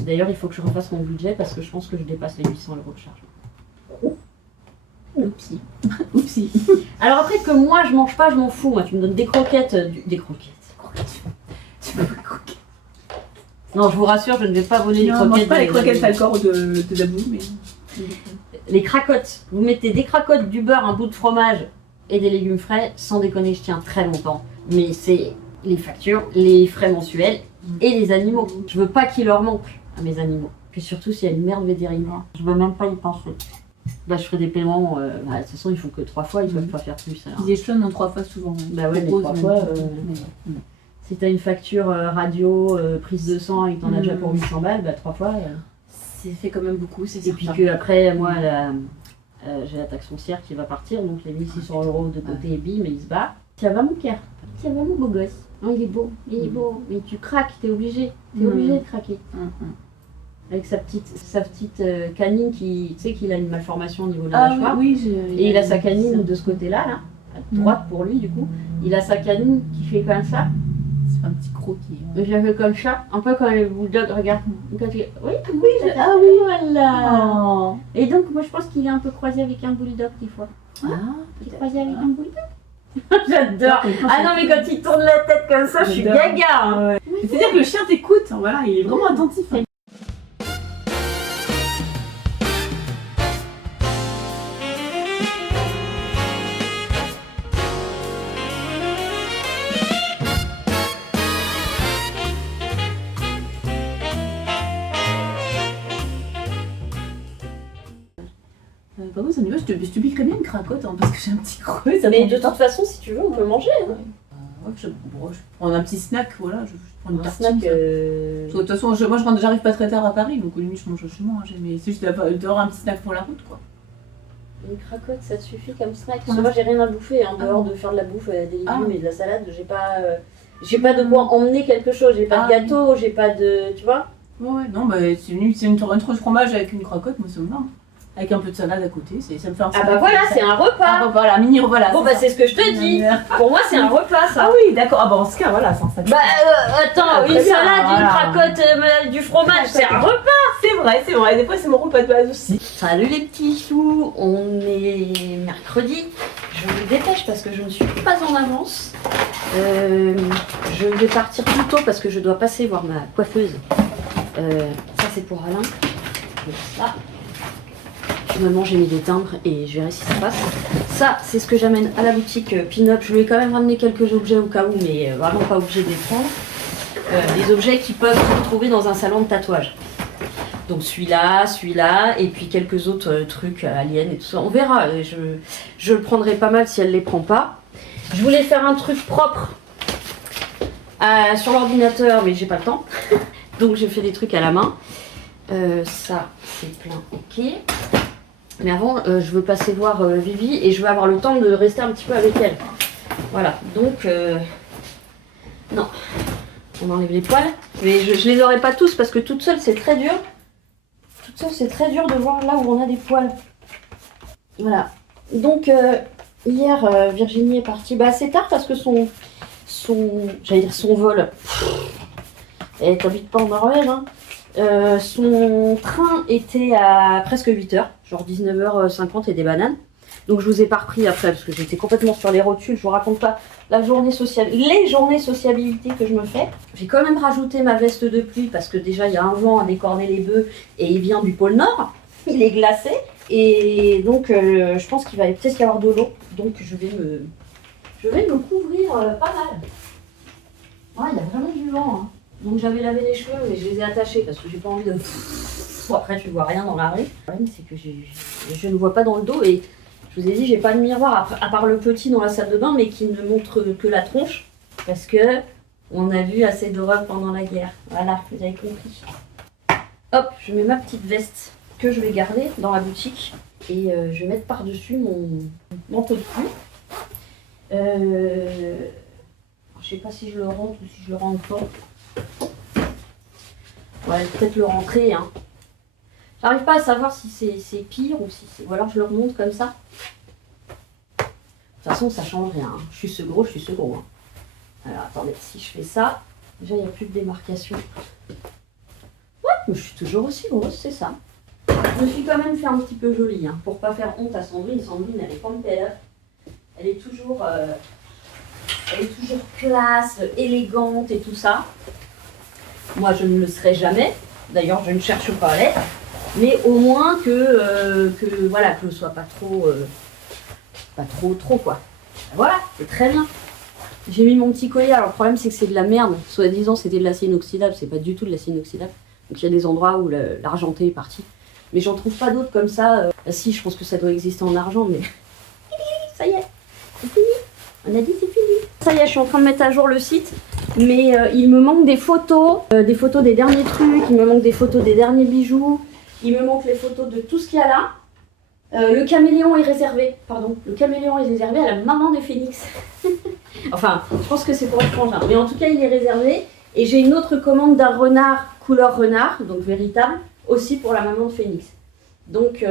D'ailleurs, il faut que je refasse mon budget parce que je pense que je dépasse les 800 € de charge. Oupsie. Oupsie. Alors après que moi, je mange pas, je m'en fous. Moi, tu me donnes des croquettes. Des croquettes. Tu veux pas croquettes? Non, je vous rassure, je ne vais pas voler les croquettes. Non, mange pas les croquettes Falcor de Dabou, mais... Les cracottes, vous mettez des cracottes, du beurre, un bout de fromage et des légumes frais, sans déconner, je tiens très longtemps. Mais c'est les factures, les frais mensuels et les animaux. Je veux pas qu'il leur manque à mes animaux. Puis surtout s'il y a une merde vétérinaire, je veux même pas y penser. Bah je ferai des paiements, de toute façon ils font que 3 fois, ils peuvent pas faire plus. Alors. Ils échelonnent en 3 fois souvent. Bah ouais, mais 3 fois, si t'as une facture radio, prise de sang et que t'en as déjà pour 800 balles, bah 3 fois... C'est fait quand même beaucoup, c'est certain. Et puis qu'après, moi, j'ai la taxe foncière qui va partir, donc les 1600 € de côté et bim, mais il se bat. Tiens, va mon cœur, tiens, va mon beau gosse. Oh, il est beau, mais tu craques, t'es obligé de craquer. Avec sa petite canine qui, tu sais qu'il a une malformation au niveau de la mâchoire. Et il a sa canine de ce côté-là, là, à droite pour lui, du coup. Il a sa canine qui fait comme ça. Un petit croquis. Je la fais comme ça, un peu comme les bulldogs, regarde. Quand tu... Oui, voilà. Oh. Et donc, moi je pense qu'il est un peu croisé avec un bulldog des fois. Ah, tu es croisé avec un bulldog? J'adore. Ah non, mais quand il tourne la tête comme ça, je suis gaga. Hein. C'est-à-dire que le chien t'écoute, voilà, il est vraiment attentif. Hein. Par contre, ça me va, je te piquerais bien une cracotte hein, parce que j'ai un petit creux. Mais de toute façon, si tu veux, on peut manger. Hein. Je prends un petit snack, voilà, je prends une tartine. Snack, de toute façon, moi j'arrive pas très tard à Paris, donc au limite je mange chez moi. Hein, mais c'est juste d'avoir un petit snack pour la route, quoi. Une cracotte, ça te suffit comme snack? Parce que moi j'ai rien à bouffer, en dehors de faire de la bouffe, des légumes et de la salade, j'ai pas de quoi emmener quelque chose, j'ai pas de gâteau, j'ai pas de... tu vois? Ouais, non, bah c'est une tranche de fromage avec une cracotte, moi ça me va. Hein. Avec un peu de salade à côté, ça me fait un Ah bah voilà, c'est un repas. Un repas, voilà, mini repas là. Bon bah c'est ce que je te dis. Pour moi c'est un repas ça. Ah oui, d'accord. Ah bah en ce cas voilà, sans ça. Bah attends, une salade, une cracotte, du fromage, c'est un repas. C'est vrai. Des fois c'est mon repas de base aussi. Salut les petits choux, on est mercredi. Je me dépêche parce que je ne suis pas en avance. Je vais partir plus tôt parce que je dois passer voir ma coiffeuse. Ça c'est pour Alain. Ça. Finalement j'ai mis des timbres et je verrai si ça passe. Ça c'est ce que j'amène à la boutique Pin-Up. Je lui ai quand même ramené quelques objets au cas où, mais vraiment pas obligé de les prendre. Des objets qui peuvent se retrouver dans un salon de tatouage. Donc celui-là, et puis quelques autres trucs aliens et tout ça. On verra, je le prendrai pas mal si elle les prend pas. Je voulais faire un truc propre sur l'ordinateur, mais j'ai pas le temps. Donc j'ai fait des trucs à la main. Ça, c'est plein, ok. Mais avant, je veux passer voir Vivi et je veux avoir le temps de rester un petit peu avec elle. Voilà, donc... non, on enlève les poils. Mais je les aurai pas tous parce que toute seule, c'est très dur. Toute seule, c'est très dur de voir là où on a des poils. Voilà. Donc, hier, Virginie est partie assez tard parce que j'allais dire son vol. Elle t'habite pas en Norvège, hein. Son train était à presque 8h, genre 19h50 et des bananes. Donc je vous ai pas repris après parce que j'étais complètement sur les rotules. Je vous raconte pas les journées sociabilité que je me fais. J'ai quand même rajouté ma veste de pluie parce que déjà il y a un vent à décorner les bœufs et il vient du pôle Nord. Il est glacé et donc je pense qu'il va peut-être y avoir de l'eau. Donc je vais me couvrir pas mal. Ouais, il y a vraiment du vent, hein. Donc j'avais lavé les cheveux et je les ai attachés parce que j'ai pas envie de... Après tu vois rien dans la rue. Le problème c'est que je ne vois pas dans le dos et je vous ai dit j'ai pas de miroir à part le petit dans la salle de bain mais qui ne montre que la tronche parce que on a vu assez d'horreur pendant la guerre. Voilà, vous avez compris. Hop, je mets ma petite veste que je vais garder dans la boutique et je vais mettre par-dessus mon manteau de pluie. Je sais pas si je le rentre ou si je le rentre pas. Ouais, peut-être le rentrer, hein. J'arrive pas à savoir si c'est pire ou si c'est... Ou alors je le remonte comme ça. De toute façon, ça change rien, hein. Je suis ce gros, hein. Alors attendez, si je fais ça, déjà il n'y a plus de démarcation. Ouais, mais je suis toujours aussi grosse, c'est ça. Je me suis quand même fait un petit peu jolie, hein, pour pas faire honte à Sandrine. Sandrine, elle est pas elle est toujours classe, élégante et tout ça. Moi, je ne le serai jamais. D'ailleurs, je ne cherche pas à l'être. Mais au moins voilà, que ce soit pas trop quoi. Voilà, c'est très bien. J'ai mis mon petit collier. Alors le problème, c'est que c'est de la merde. Soi-disant, c'était de l'acier inoxydable. C'est pas du tout de l'acier inoxydable. Donc il y a des endroits où l'argenté est parti. Mais j'en trouve pas d'autres comme ça. Si, je pense que ça doit exister en argent, mais ça y est, c'est fini. On a dit c'est fini. Ça y est, je suis en train de mettre à jour le site. Mais il me manque des photos des derniers trucs, il me manque des photos des derniers bijoux, il me manque les photos de tout ce qu'il y a là. Le caméléon est réservé, à la maman des phénix. Enfin, je pense que c'est pour le frangin, mais en tout cas il est réservé. Et j'ai une autre commande d'un renard couleur renard, donc véritable, aussi pour la maman de phénix. Donc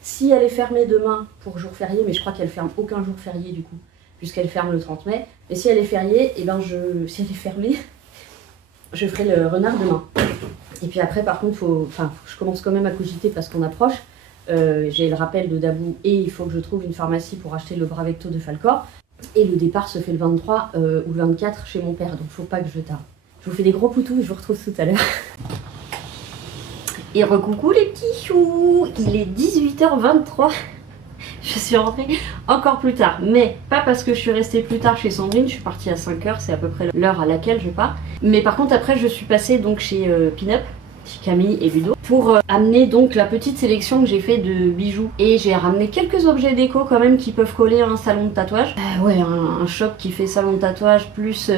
si elle est fermée demain pour jour férié, mais je crois qu'elle ferme aucun jour férié du coup, puisqu'elle ferme le 30 mai. Mais si elle est fériée, si elle est fermée, je ferai le renard demain. Et puis après, par contre, je commence quand même à cogiter parce qu'on approche. J'ai le rappel de Dabou et il faut que je trouve une pharmacie pour acheter le Bravecto de Falcor. Et le départ se fait le 23 ou le 24 chez mon père, donc faut pas que je tarde. Je vous fais des gros poutous et je vous retrouve tout à l'heure. Et recoucou les petits choux, il est 18h23. Je suis rentrée encore plus tard, mais pas parce que je suis restée plus tard chez Sandrine, je suis partie à 5h, c'est à peu près l'heure à laquelle je pars. Mais par contre après je suis passée donc chez Pin-Up, chez Camille et Ludo, pour amener donc la petite sélection que j'ai fait de bijoux. Et j'ai ramené quelques objets déco quand même qui peuvent coller à un salon de tatouage. Ouais, un shop qui fait salon de tatouage plus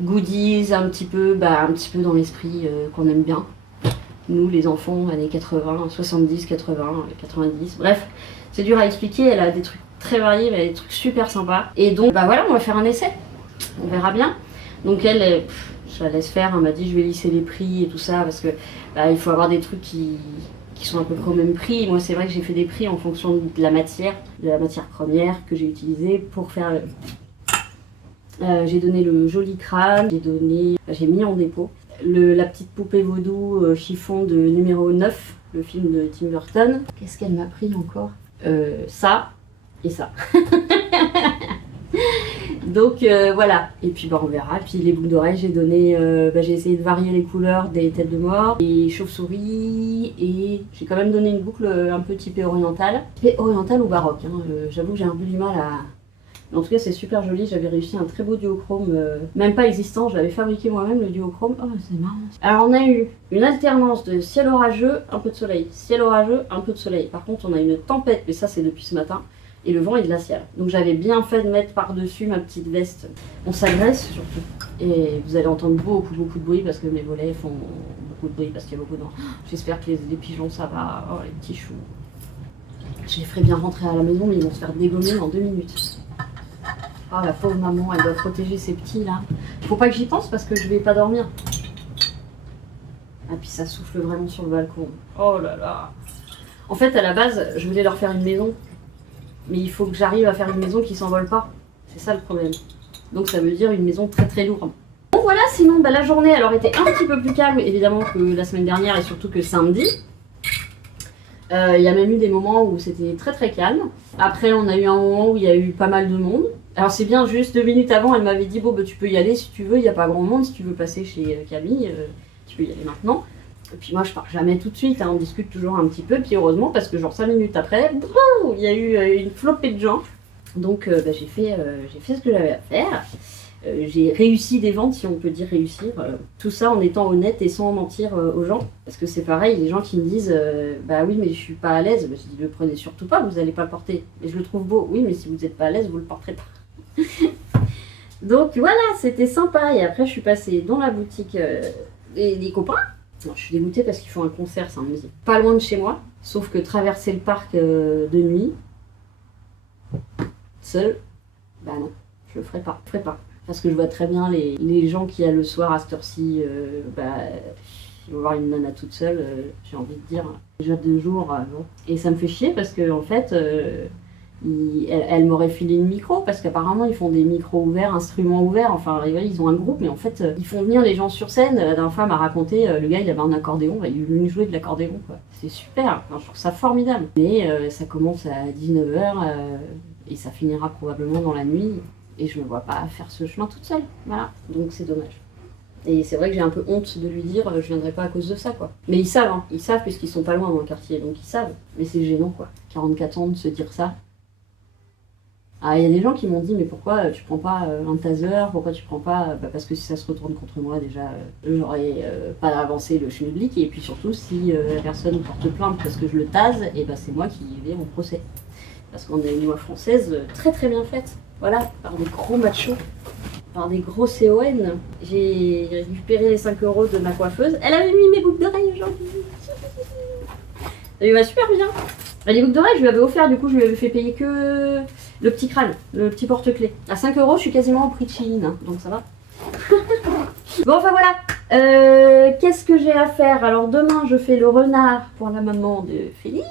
goodies, un petit peu dans l'esprit qu'on aime bien. Nous, les enfants, années 80, 70, 80, 90, bref, c'est dur à expliquer, elle a des trucs très variés, mais elle a des trucs super sympas. Et donc, voilà, on va faire un essai, on verra bien. Donc elle, je la laisse faire, elle m'a dit je vais lisser les prix et tout ça, parce que il faut avoir des trucs qui sont à peu près au même prix. Moi, c'est vrai que j'ai fait des prix en fonction de la matière première que j'ai utilisée pour faire... j'ai donné le joli crâne, j'ai mis en dépôt. La petite poupée vaudou chiffon de numéro 9, le film de Tim Burton. Qu'est-ce qu'elle m'a pris encore? Ça et ça. Donc voilà, et puis on verra. Puis les boucles d'oreilles, j'ai donné, j'ai essayé de varier les couleurs des têtes de mort, des chauves-souris, et j'ai quand même donné une boucle un peu typée orientale. Typée orientale ou baroque, hein. J'avoue que j'ai un peu du mal Mais en tout cas, c'est super joli. J'avais réussi un très beau duochrome, même pas existant. Je l'avais fabriqué moi-même, le duochrome. Oh, c'est marrant. Alors, on a eu une alternance de ciel orageux, un peu de soleil. Ciel orageux, un peu de soleil. Par contre, on a une tempête, mais ça, c'est depuis ce matin. Et le vent est glacial. Donc, j'avais bien fait de mettre par-dessus ma petite veste. On s'agresse surtout. Et vous allez entendre beaucoup de bruit parce que mes volets font beaucoup de bruit parce qu'il y a beaucoup de vent. J'espère que les pigeons, ça va. Oh, les petits choux. Je les ferai bien rentrer à la maison, mais ils vont se faire dégommer en 2 minutes. Ah, la pauvre maman, elle doit protéger ses petits là. Faut pas que j'y pense parce que je vais pas dormir. Ah, puis ça souffle vraiment sur le balcon. Oh là là. En fait, à la base, je voulais leur faire une maison. Mais il faut que j'arrive à faire une maison qui s'envole pas. C'est ça le problème. Donc ça veut dire une maison très lourde. Bon voilà, sinon la journée elle aurait été un petit peu plus calme évidemment que la semaine dernière et surtout que samedi. Il y a même eu des moments où c'était très calme. Après on a eu un moment où il y a eu pas mal de monde. Alors c'est bien, juste 2 minutes avant elle m'avait dit bon bah, tu peux y aller si tu veux, il n'y a pas grand monde, si tu veux passer chez Camille, tu peux y aller maintenant. Et puis moi je pars jamais tout de suite, hein, on discute toujours un petit peu, puis heureusement parce que genre 5 minutes après, il y a eu une flopée de gens. Donc bah, j'ai fait ce que j'avais à faire. J'ai réussi des ventes, si on peut dire réussir. Tout ça en étant honnête et sans mentir aux gens. Parce que c'est pareil, les gens qui me disent bah oui, mais je suis pas à l'aise. Bah, je dis, le prenez surtout pas, vous allez pas le porter. Mais je le trouve beau. Oui, mais si vous n'êtes pas à l'aise, vous le porterez pas. Donc voilà, c'était sympa. Et après, je suis passée dans la boutique des copains. Non, je suis dégoûtée parce qu'ils font un concert samedi. Pas loin de chez moi, sauf que traverser le parc de nuit, seule, bah non, je le ferai pas. Parce que je vois très bien les gens qui, le soir, à cette heure-ci, ils vont voir une nana toute seule, j'ai envie de dire, déjà 2 jours. Bon. Et ça me fait chier parce que en fait, elle m'aurait filé une micro, parce qu'apparemment, ils font des micros ouverts, instruments ouverts, enfin, ils ont un groupe, mais en fait, ils font venir les gens sur scène. La dernière fois, elle m'a raconté, le gars, il avait un accordéon, il est venu jouer de l'accordéon, quoi. C'est super, enfin, je trouve ça formidable. Mais ça commence à 19h, et ça finira probablement dans la nuit. Et je me vois pas faire ce chemin toute seule, voilà, donc c'est dommage. Et c'est vrai que j'ai un peu honte de lui dire je viendrai pas à cause de ça, quoi. Mais ils savent puisqu'ils sont pas loin dans le quartier, donc ils savent. Mais c'est gênant, quoi. 44 ans de se dire ça. Ah, il y a des gens qui m'ont dit mais pourquoi tu prends pas un taser, pourquoi tu prends pas... parce que si ça se retourne contre moi, déjà, j'aurais pas avancé le schmilblick, et puis surtout si la personne porte plainte parce que je le tase, et c'est moi qui vais au procès. Parce qu'on a une loi française très bien faite. Voilà, par des gros machos, par des gros CON. J'ai récupéré les 5 € de ma coiffeuse. Elle avait mis mes boucles d'oreilles aujourd'hui. Ça lui va super bien. Les boucles d'oreilles, je lui avais offert, du coup, je lui avais fait payer que le petit crâne, le petit porte-clés. À 5 €, je suis quasiment au prix de Chine, hein, donc ça va. Bon, enfin voilà. Qu'est-ce que j'ai à faire? Alors demain, je fais le renard pour la maman de Félix.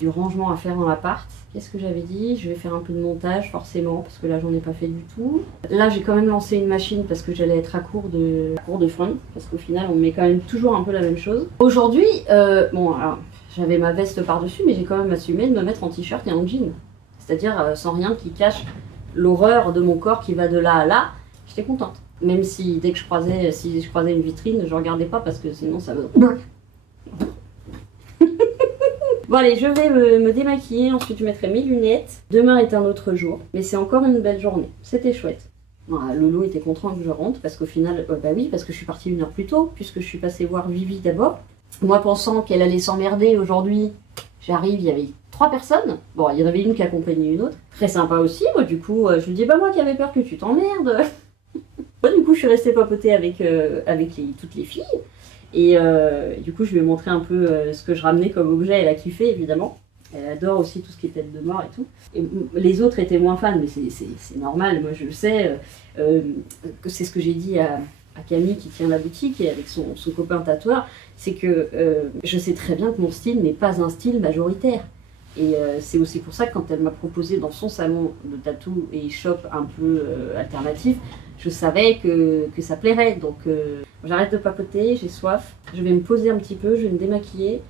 Du rangement à faire dans l'appart. Qu'est-ce que j'avais dit? Je vais faire un peu de montage forcément parce que là j'en ai pas fait du tout. Là j'ai quand même lancé une machine parce que j'allais être à court de fond, parce qu'au final on met quand même toujours un peu la même chose. Aujourd'hui, bon alors j'avais ma veste par-dessus, mais j'ai quand même assumé de me mettre en t-shirt et en jean. C'est-à-dire sans rien qui cache l'horreur de mon corps qui va de là à là. J'étais contente. Même si dès que je croisais une vitrine, je regardais pas parce que sinon ça me... Bon allez, je vais me démaquiller, ensuite je mettrai mes lunettes. Demain est un autre jour, mais c'est encore une belle journée. C'était chouette. Voilà, Loulou était content que je rentre, parce qu'au final, oui, parce que je suis partie 1 heure plus tôt, puisque je suis passée voir Vivi d'abord. Moi pensant qu'elle allait s'emmerder aujourd'hui, j'arrive, il y avait 3 personnes. Bon, il y en avait une qui accompagnait une autre. Très sympa aussi, moi du coup, je lui dis, moi qui avais peur que tu t'emmerdes. Du coup, je suis restée papoter avec toutes les filles. Et du coup, je lui ai montré un peu ce que je ramenais comme objet. Elle a kiffé, évidemment. Elle adore aussi tout ce qui est tête de mort et tout. Et les autres étaient moins fans, mais c'est normal. Moi, je le sais. C'est ce que j'ai dit à Camille qui tient la boutique et avec son copain tatoueur. C'est que je sais très bien que mon style n'est pas un style majoritaire. Et c'est aussi pour ça que quand elle m'a proposé dans son salon de tatou et shop un peu alternatif, je savais que ça plairait. Donc j'arrête de papoter, j'ai soif. Je vais me poser un petit peu, je vais me démaquiller.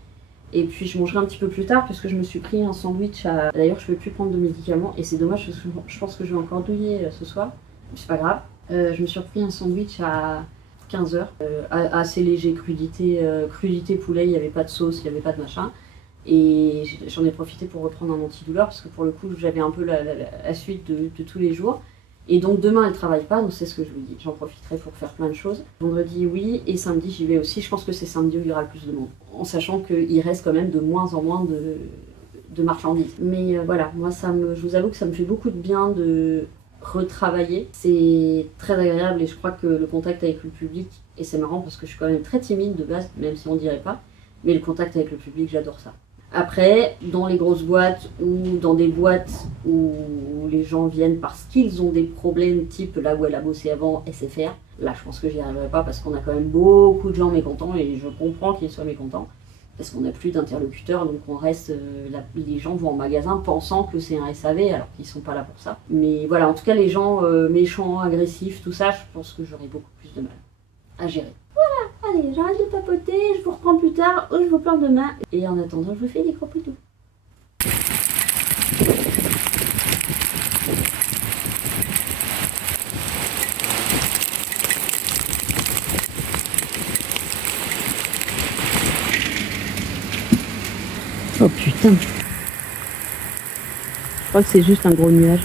Et puis je mangerai un petit peu plus tard parce que je me suis pris un sandwich à... D'ailleurs je ne peux plus prendre de médicaments et c'est dommage parce que je pense que je vais encore douiller ce soir. C'est pas grave. Je me suis repris un sandwich à 15h. Assez léger, crudité poulet, il n'y avait pas de sauce, il n'y avait pas de machin. Et j'en ai profité pour reprendre un antidouleur parce que pour le coup j'avais un peu la suite de tous les jours. Et donc demain elle travaille pas, donc c'est ce que je lui dis. J'en profiterai pour faire plein de choses. Vendredi oui, et samedi j'y vais aussi. Je pense que c'est samedi où il y aura le plus de monde. En sachant qu'il reste quand même de moins en moins de marchandises. Mais voilà, moi je vous avoue que ça me fait beaucoup de bien de retravailler. C'est très agréable et je crois que le contact avec le public, et c'est marrant parce que je suis quand même très timide de base, même si on dirait pas, mais le contact avec le public, j'adore ça. Après, dans les grosses boîtes ou dans des boîtes où les gens viennent parce qu'ils ont des problèmes, type là où elle a bossé avant, SFR, là je pense que j'y arriverai pas parce qu'on a quand même beaucoup de gens mécontents et je comprends qu'ils soient mécontents parce qu'on n'a plus d'interlocuteurs, donc on reste, les gens vont en magasin pensant que c'est un SAV alors qu'ils sont pas là pour ça. Mais voilà, en tout cas les gens méchants, agressifs, tout ça, je pense que j'aurai beaucoup plus de mal à gérer. Allez, j'arrête de papoter, je vous reprends plus tard, ou je vous parle demain. Et en attendant, je vous fais des gros poutous. Oh putain. Je crois que c'est juste un gros nuage.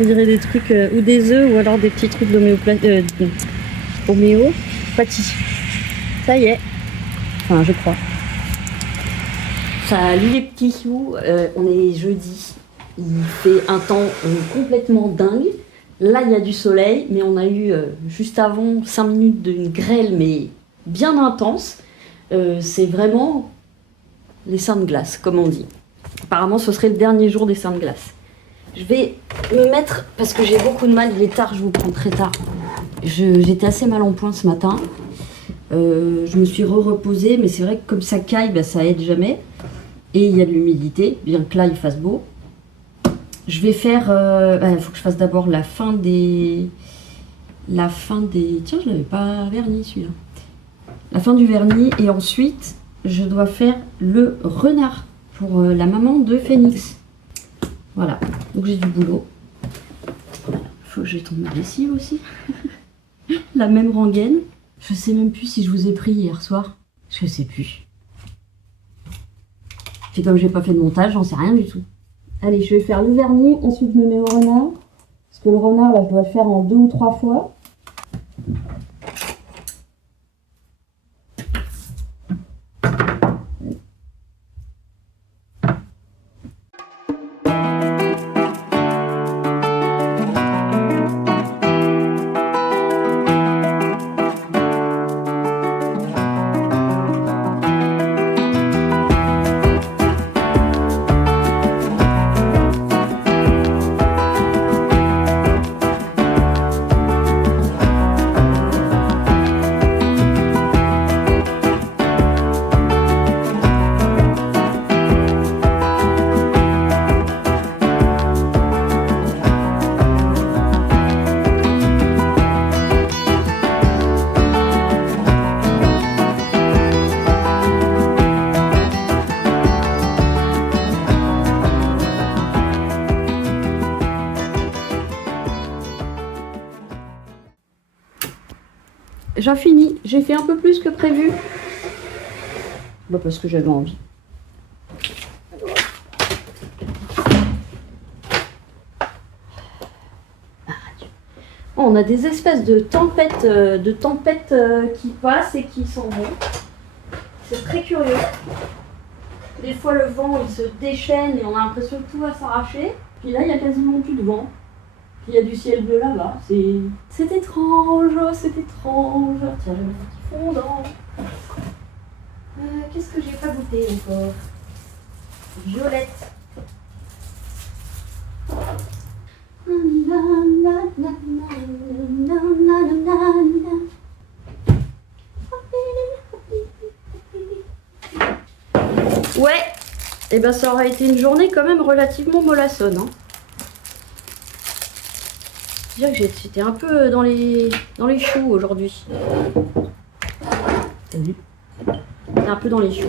On dirait des trucs, ou des œufs, ou alors des petits trucs d'homéopathie. Ça y est. Enfin, je crois. Salut les petits choux, on est jeudi. Il fait un temps complètement dingue. Là, il y a du soleil, mais on a eu juste avant 5 minutes d'une grêle, mais bien intense. C'est vraiment les seins de glace, comme on dit. Apparemment, ce serait le dernier jour des seins de glace. Je vais me mettre, parce que j'ai beaucoup de mal, il est tard, je vous prends très tard. J'étais assez mal en point ce matin. Je me suis reposée, mais c'est vrai que comme ça caille, bah, ça aide jamais. Et il y a de l'humidité, bien que là il fasse beau. Je vais faire, il faut que je fasse d'abord la fin des... Tiens, je l'avais pas verni celui-là. La fin du vernis, et ensuite je dois faire le renard pour la maman de Phoenix. Voilà, donc j'ai du boulot. Faut que j'étende ma lessive aussi. La même rengaine. Je sais même plus si je vous ai pris hier soir. Je sais plus. Puis comme j'ai pas fait de montage, j'en sais rien du tout. Allez, je vais faire le vernis, ensuite je me mets au renard. Parce que le renard, là, je dois le faire en 2 ou 3 fois. J'en finis, j'ai fait un peu plus que prévu. Bah parce que j'avais envie. Oh, on a des espèces de tempêtes qui passent et qui s'en vont. C'est très curieux. Des fois le vent il se déchaîne et on a l'impression que tout va s'arracher. Puis là il y a quasiment plus de vent. Puis il y a du ciel bleu là-bas. C'est étrange, c'est étrange. Tiens, je vais mettre un petit fondant. Qu'est-ce que j'ai pas goûté encore? Violette. Ouais, et ben ça aurait été une journée quand même relativement mollassonne. Hein. Je dirais que j'étais un peu dans les choux aujourd'hui. T'as vu? J'étais un peu dans les choux.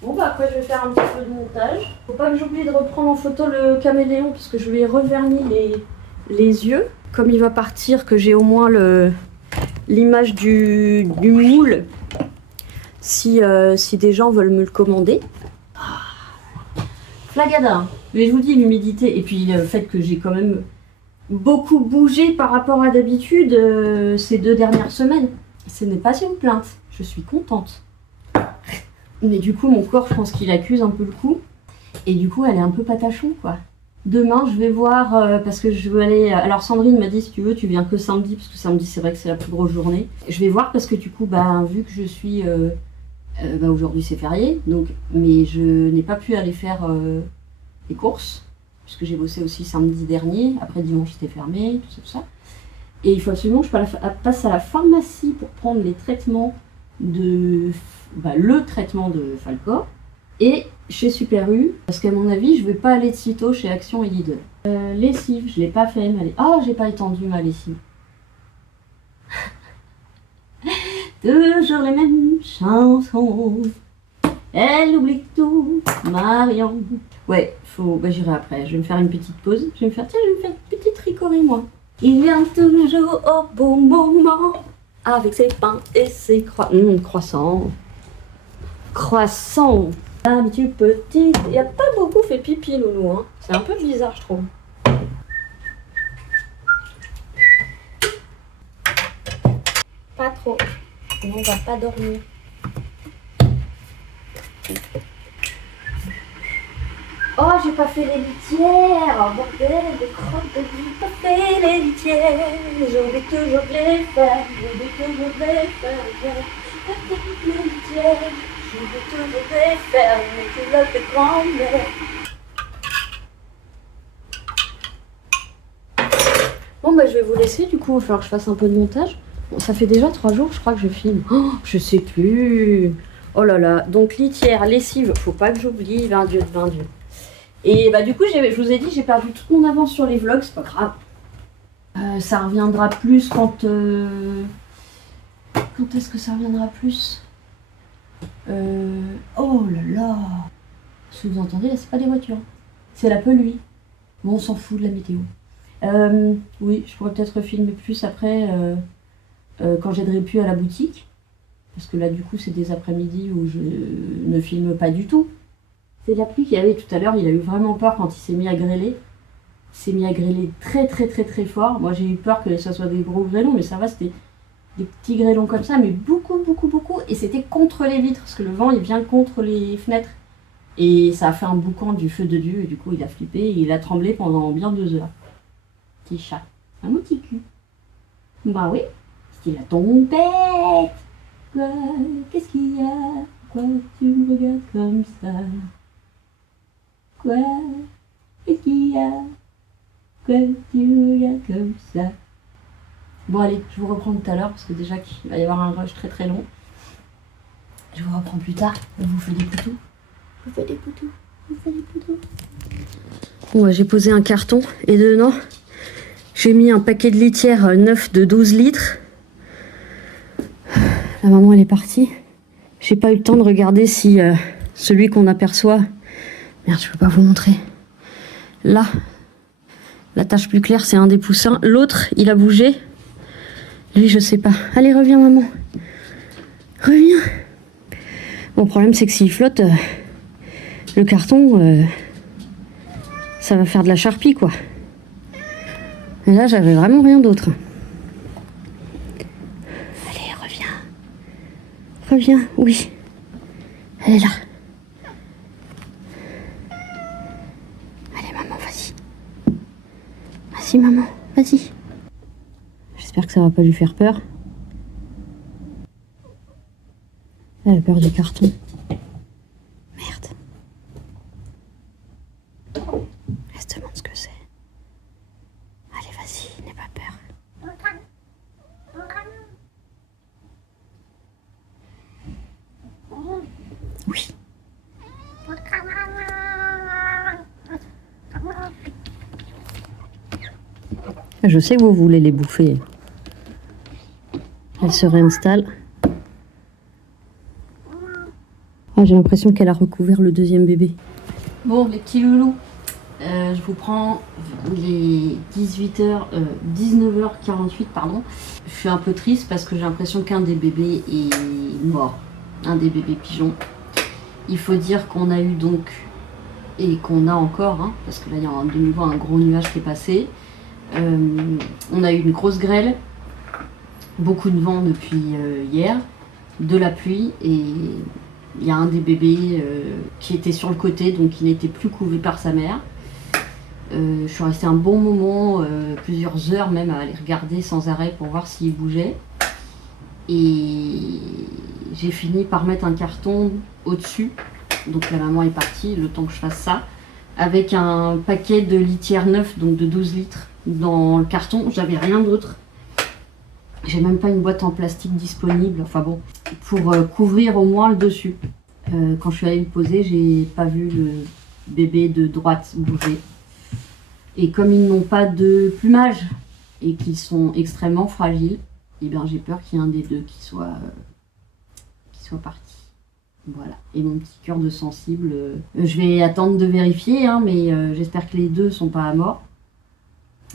Bon bah après je vais faire faire un petit peu de montage. Faut pas que j'oublie de reprendre en photo le caméléon parce que je lui ai reverni les yeux. Comme il va partir, que j'ai au moins l'image du moule si des gens veulent me le commander. Flagada. Mais je vous dis, l'humidité et puis le fait que j'ai quand même beaucoup bougé par rapport à d'habitude ces 2 dernières semaines. Ce n'est pas une plainte, je suis contente. Mais du coup, mon corps, je pense qu'il accuse un peu le coup. Et du coup, elle est un peu patachon, quoi. Demain, je vais voir, parce que je veux aller... Alors, Sandrine m'a dit, si tu veux, tu viens que samedi, parce que samedi, c'est vrai que c'est la plus grosse journée. Je vais voir, parce que du coup, vu que je suis... aujourd'hui, c'est férié, donc... Mais je n'ai pas pu aller faire les courses, puisque j'ai bossé aussi samedi dernier. Après, dimanche, c'était fermé, tout ça. Et il faut absolument que je passe à la pharmacie pour prendre les traitements le traitement de Falcor et chez Super U, parce qu'à mon avis, je vais pas aller de sitôt chez Action et Lidl. Lessive, je l'ai pas fait, j'ai pas étendu ma lessive. Toujours les mêmes chansons. Elle oublie tout, Marion. Ouais, j'irai après. Je vais me faire une petite pause. Je vais me faire une petite ricorée, moi. Il vient toujours au bon moment avec ses pains et ses croissants. Croissant. D'habitude petite. Il n'y a pas beaucoup fait pipi, Loulou. Hein. C'est un peu bizarre, je trouve. Pas trop. Sinon, on va pas dormir. Oh, j'ai pas fait les litières. Bordel de crotte de vie. Pas fait les litières. J'oublie toujours de les faire. Les litières. Je veux toujours les faire, mais tu l'as fait grand-mère. Bon, je vais vous laisser, du coup, il va falloir que je fasse un peu de montage. Bon, ça fait déjà 3 jours, je crois que je filme. Oh, je sais plus. Oh là là. Donc, litière, lessive, faut pas que j'oublie. 20 Dieu. Et du coup, je vous ai dit, j'ai perdu toute mon avance sur les vlogs, c'est pas grave. Ça reviendra plus quand est-ce que ça reviendra plus? Oh là là. Ce que vous entendez là, c'est pas des voitures, c'est la pluie. Bon, on s'en fout de la météo. Oui, je pourrais peut-être filmer plus après quand j'aiderai plus à la boutique, parce que là du coup c'est des après-midi où je ne filme pas du tout. C'est la pluie qu'il y avait tout à l'heure. Il a eu vraiment peur quand il s'est mis à grêler. Il s'est mis à grêler très fort. Moi j'ai eu peur que ça soit des gros grêlons, mais ça va, c'était des petits grêlons comme ça, mais beaucoup. Et c'était contre les vitres, parce que le vent il vient contre les fenêtres. Et ça a fait un boucan du feu de Dieu, et du coup il a flippé, et il a tremblé pendant bien 2 heures. Petit chat, un petit cul. Bah oui, c'était la tempête. Quoi? Qu'est-ce qu'il y a? Quoi tu me regardes comme ça? Quoi? Qu'est-ce qu'il y a? Quoi tu me regardes comme ça? Bon allez, je vous reprends tout à l'heure, parce que déjà qu'il va y avoir un rush très long. Je vous reprends plus tard, on vous fait des poutous. Bon, j'ai posé un carton, et dedans, j'ai mis un paquet de litières neuf de 12 litres. La maman, elle est partie. J'ai pas eu le temps de regarder si celui qu'on aperçoit... Merde, je peux pas vous montrer. Là, la tache plus claire, c'est un des poussins. L'autre, il a bougé. Lui, je sais pas. Allez, reviens, maman. Reviens. Bon, le problème, c'est que s'il flotte, le carton, ça va faire de la charpie, quoi. Et là, j'avais vraiment rien d'autre. Allez, reviens. Reviens, oui. Elle est là. Allez, maman, vas-y. Vas-y, maman, vas-y. J'espère que ça va pas lui faire peur. Elle a peur du carton. Merde. Elle se demande ce que c'est. Allez, vas-y, n'aie pas peur. Oui. Je sais que vous voulez les bouffer. Elle se réinstalle. Ah, j'ai l'impression qu'elle a recouvert le deuxième bébé. Bon, les petits loulous, je vous prends les 19h48, pardon. Je suis un peu triste parce que j'ai l'impression qu'un des bébés est mort, un des bébés pigeons. Il faut dire qu'on a eu donc, et qu'on a encore, hein, parce que là il y a de nouveau un gros nuage qui est passé. On a eu une grosse grêle, beaucoup de vent depuis hier, de la pluie, et il y a un des bébés qui était sur le côté, donc qui n'était plus couvé par sa mère. Je suis restée un bon moment, plusieurs heures même, à aller regarder sans arrêt pour voir s'il bougeait. Et j'ai fini par mettre un carton au-dessus, donc la maman est partie, le temps que je fasse ça, avec un paquet de litière neuf, donc de 12 litres, dans le carton. J'avais rien d'autre. J'ai même pas une boîte en plastique disponible, enfin bon, pour couvrir au moins le dessus. Quand je suis allée le poser, j'ai pas vu le bébé de droite bouger. Et comme ils n'ont pas de plumage et qu'ils sont extrêmement fragiles, eh bien j'ai peur qu'il y ait un des deux qui soit parti. Voilà. Et mon petit cœur de sensible, je vais attendre de vérifier, hein, mais j'espère que les deux sont pas à mort.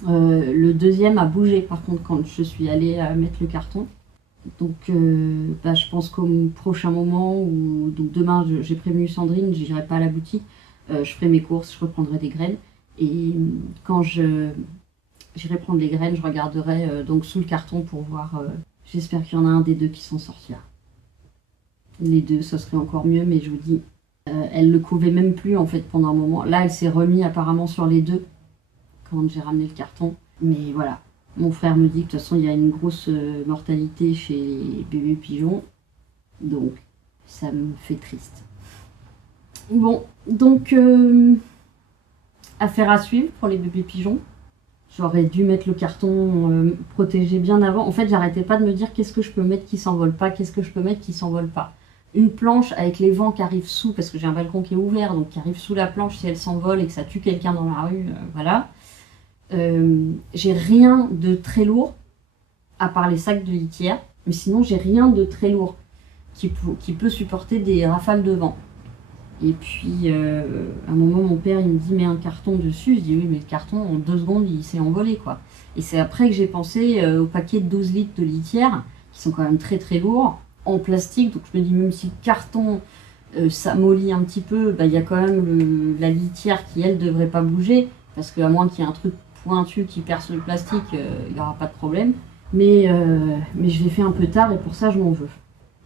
Le deuxième a bougé par contre quand je suis allée mettre le carton. Donc je pense qu'au prochain moment, ou donc demain j'ai prévenu Sandrine, j'irai pas à la boutique, je ferai mes courses, je reprendrai des graines. Et quand j'irai prendre les graines, je regarderai donc sous le carton pour voir. J'espère qu'il y en a un des deux qui s'en sortira. Les deux, ça serait encore mieux, mais je vous dis, elle le couvait même plus en fait pendant un moment. Là, elle s'est remise apparemment sur les deux quand j'ai ramené le carton. Mais voilà, mon frère me dit que de toute façon, il y a une grosse mortalité chez les bébés pigeons. Donc, ça me fait triste. Bon, donc, affaire à suivre pour les bébés pigeons. J'aurais dû mettre le carton protégé bien avant. En fait, j'arrêtais pas de me dire qu'est-ce que je peux mettre qui s'envole pas, qu'est-ce que je peux mettre qui s'envole pas. Une planche avec les vents qui arrivent sous, parce que j'ai un balcon qui est ouvert, donc qui arrive sous la planche si elle s'envole et que ça tue quelqu'un dans la rue, voilà. J'ai rien de très lourd, à part les sacs de litière, mais sinon j'ai rien de très lourd qui peut supporter des rafales de vent. Et puis, à un moment, mon père, il me dit, mets un carton dessus. Je dis, oui, mais le carton, en 2 secondes, il s'est envolé, quoi. Et c'est après que j'ai pensé au paquet de 12 litres de litière, qui sont quand même très, très lourds, en plastique. Donc, je me dis, même si le carton s'amollit un petit peu, il y a quand même la litière qui, elle, devrait pas bouger. Parce qu'à moins qu'il y ait un truc pointu qui perce le plastique, il n'y aura pas de problème. Mais je l'ai fait un peu tard et pour ça, je m'en veux.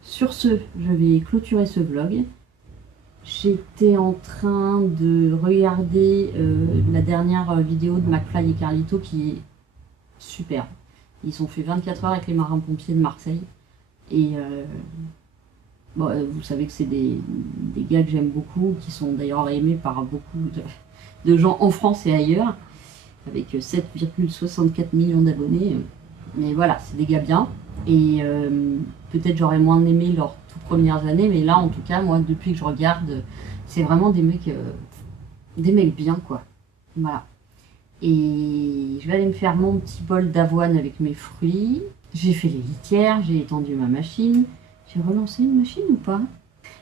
Sur ce, je vais clôturer ce vlog. J'étais en train de regarder la dernière vidéo de McFly et Carlito qui est super. Ils ont fait 24 heures avec les marins-pompiers de Marseille. Et vous savez que c'est des gars que j'aime beaucoup, qui sont d'ailleurs aimés par beaucoup de gens en France et ailleurs, avec 7,64 millions d'abonnés. Mais voilà, c'est des gars bien. Et peut-être j'aurais moins aimé leurs toutes premières années, mais là en tout cas, moi depuis que je regarde, c'est vraiment des mecs bien quoi. Voilà. Et je vais aller me faire mon petit bol d'avoine avec mes fruits. J'ai fait les litières, j'ai étendu ma machine. J'ai relancé une machine ou pas?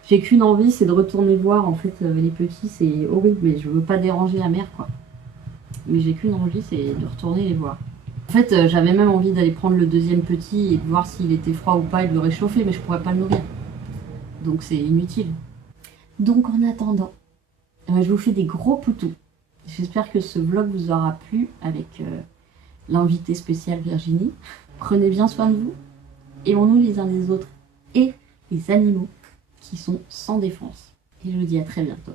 J'ai qu'une envie, c'est de retourner voir en fait les petits, c'est horrible, mais je veux pas déranger la mère quoi. Mais j'ai qu'une envie, c'est de retourner les voir. En fait, j'avais même envie d'aller prendre le deuxième petit et de voir s'il était froid ou pas et de le réchauffer, mais je pourrais pas le nourrir. Donc c'est inutile. Donc en attendant, je vous fais des gros poutous. J'espère que ce vlog vous aura plu avec l'invité spécial Virginie. Prenez bien soin de vous. Aimons-nous les uns les autres et les animaux qui sont sans défense. Et je vous dis à très bientôt.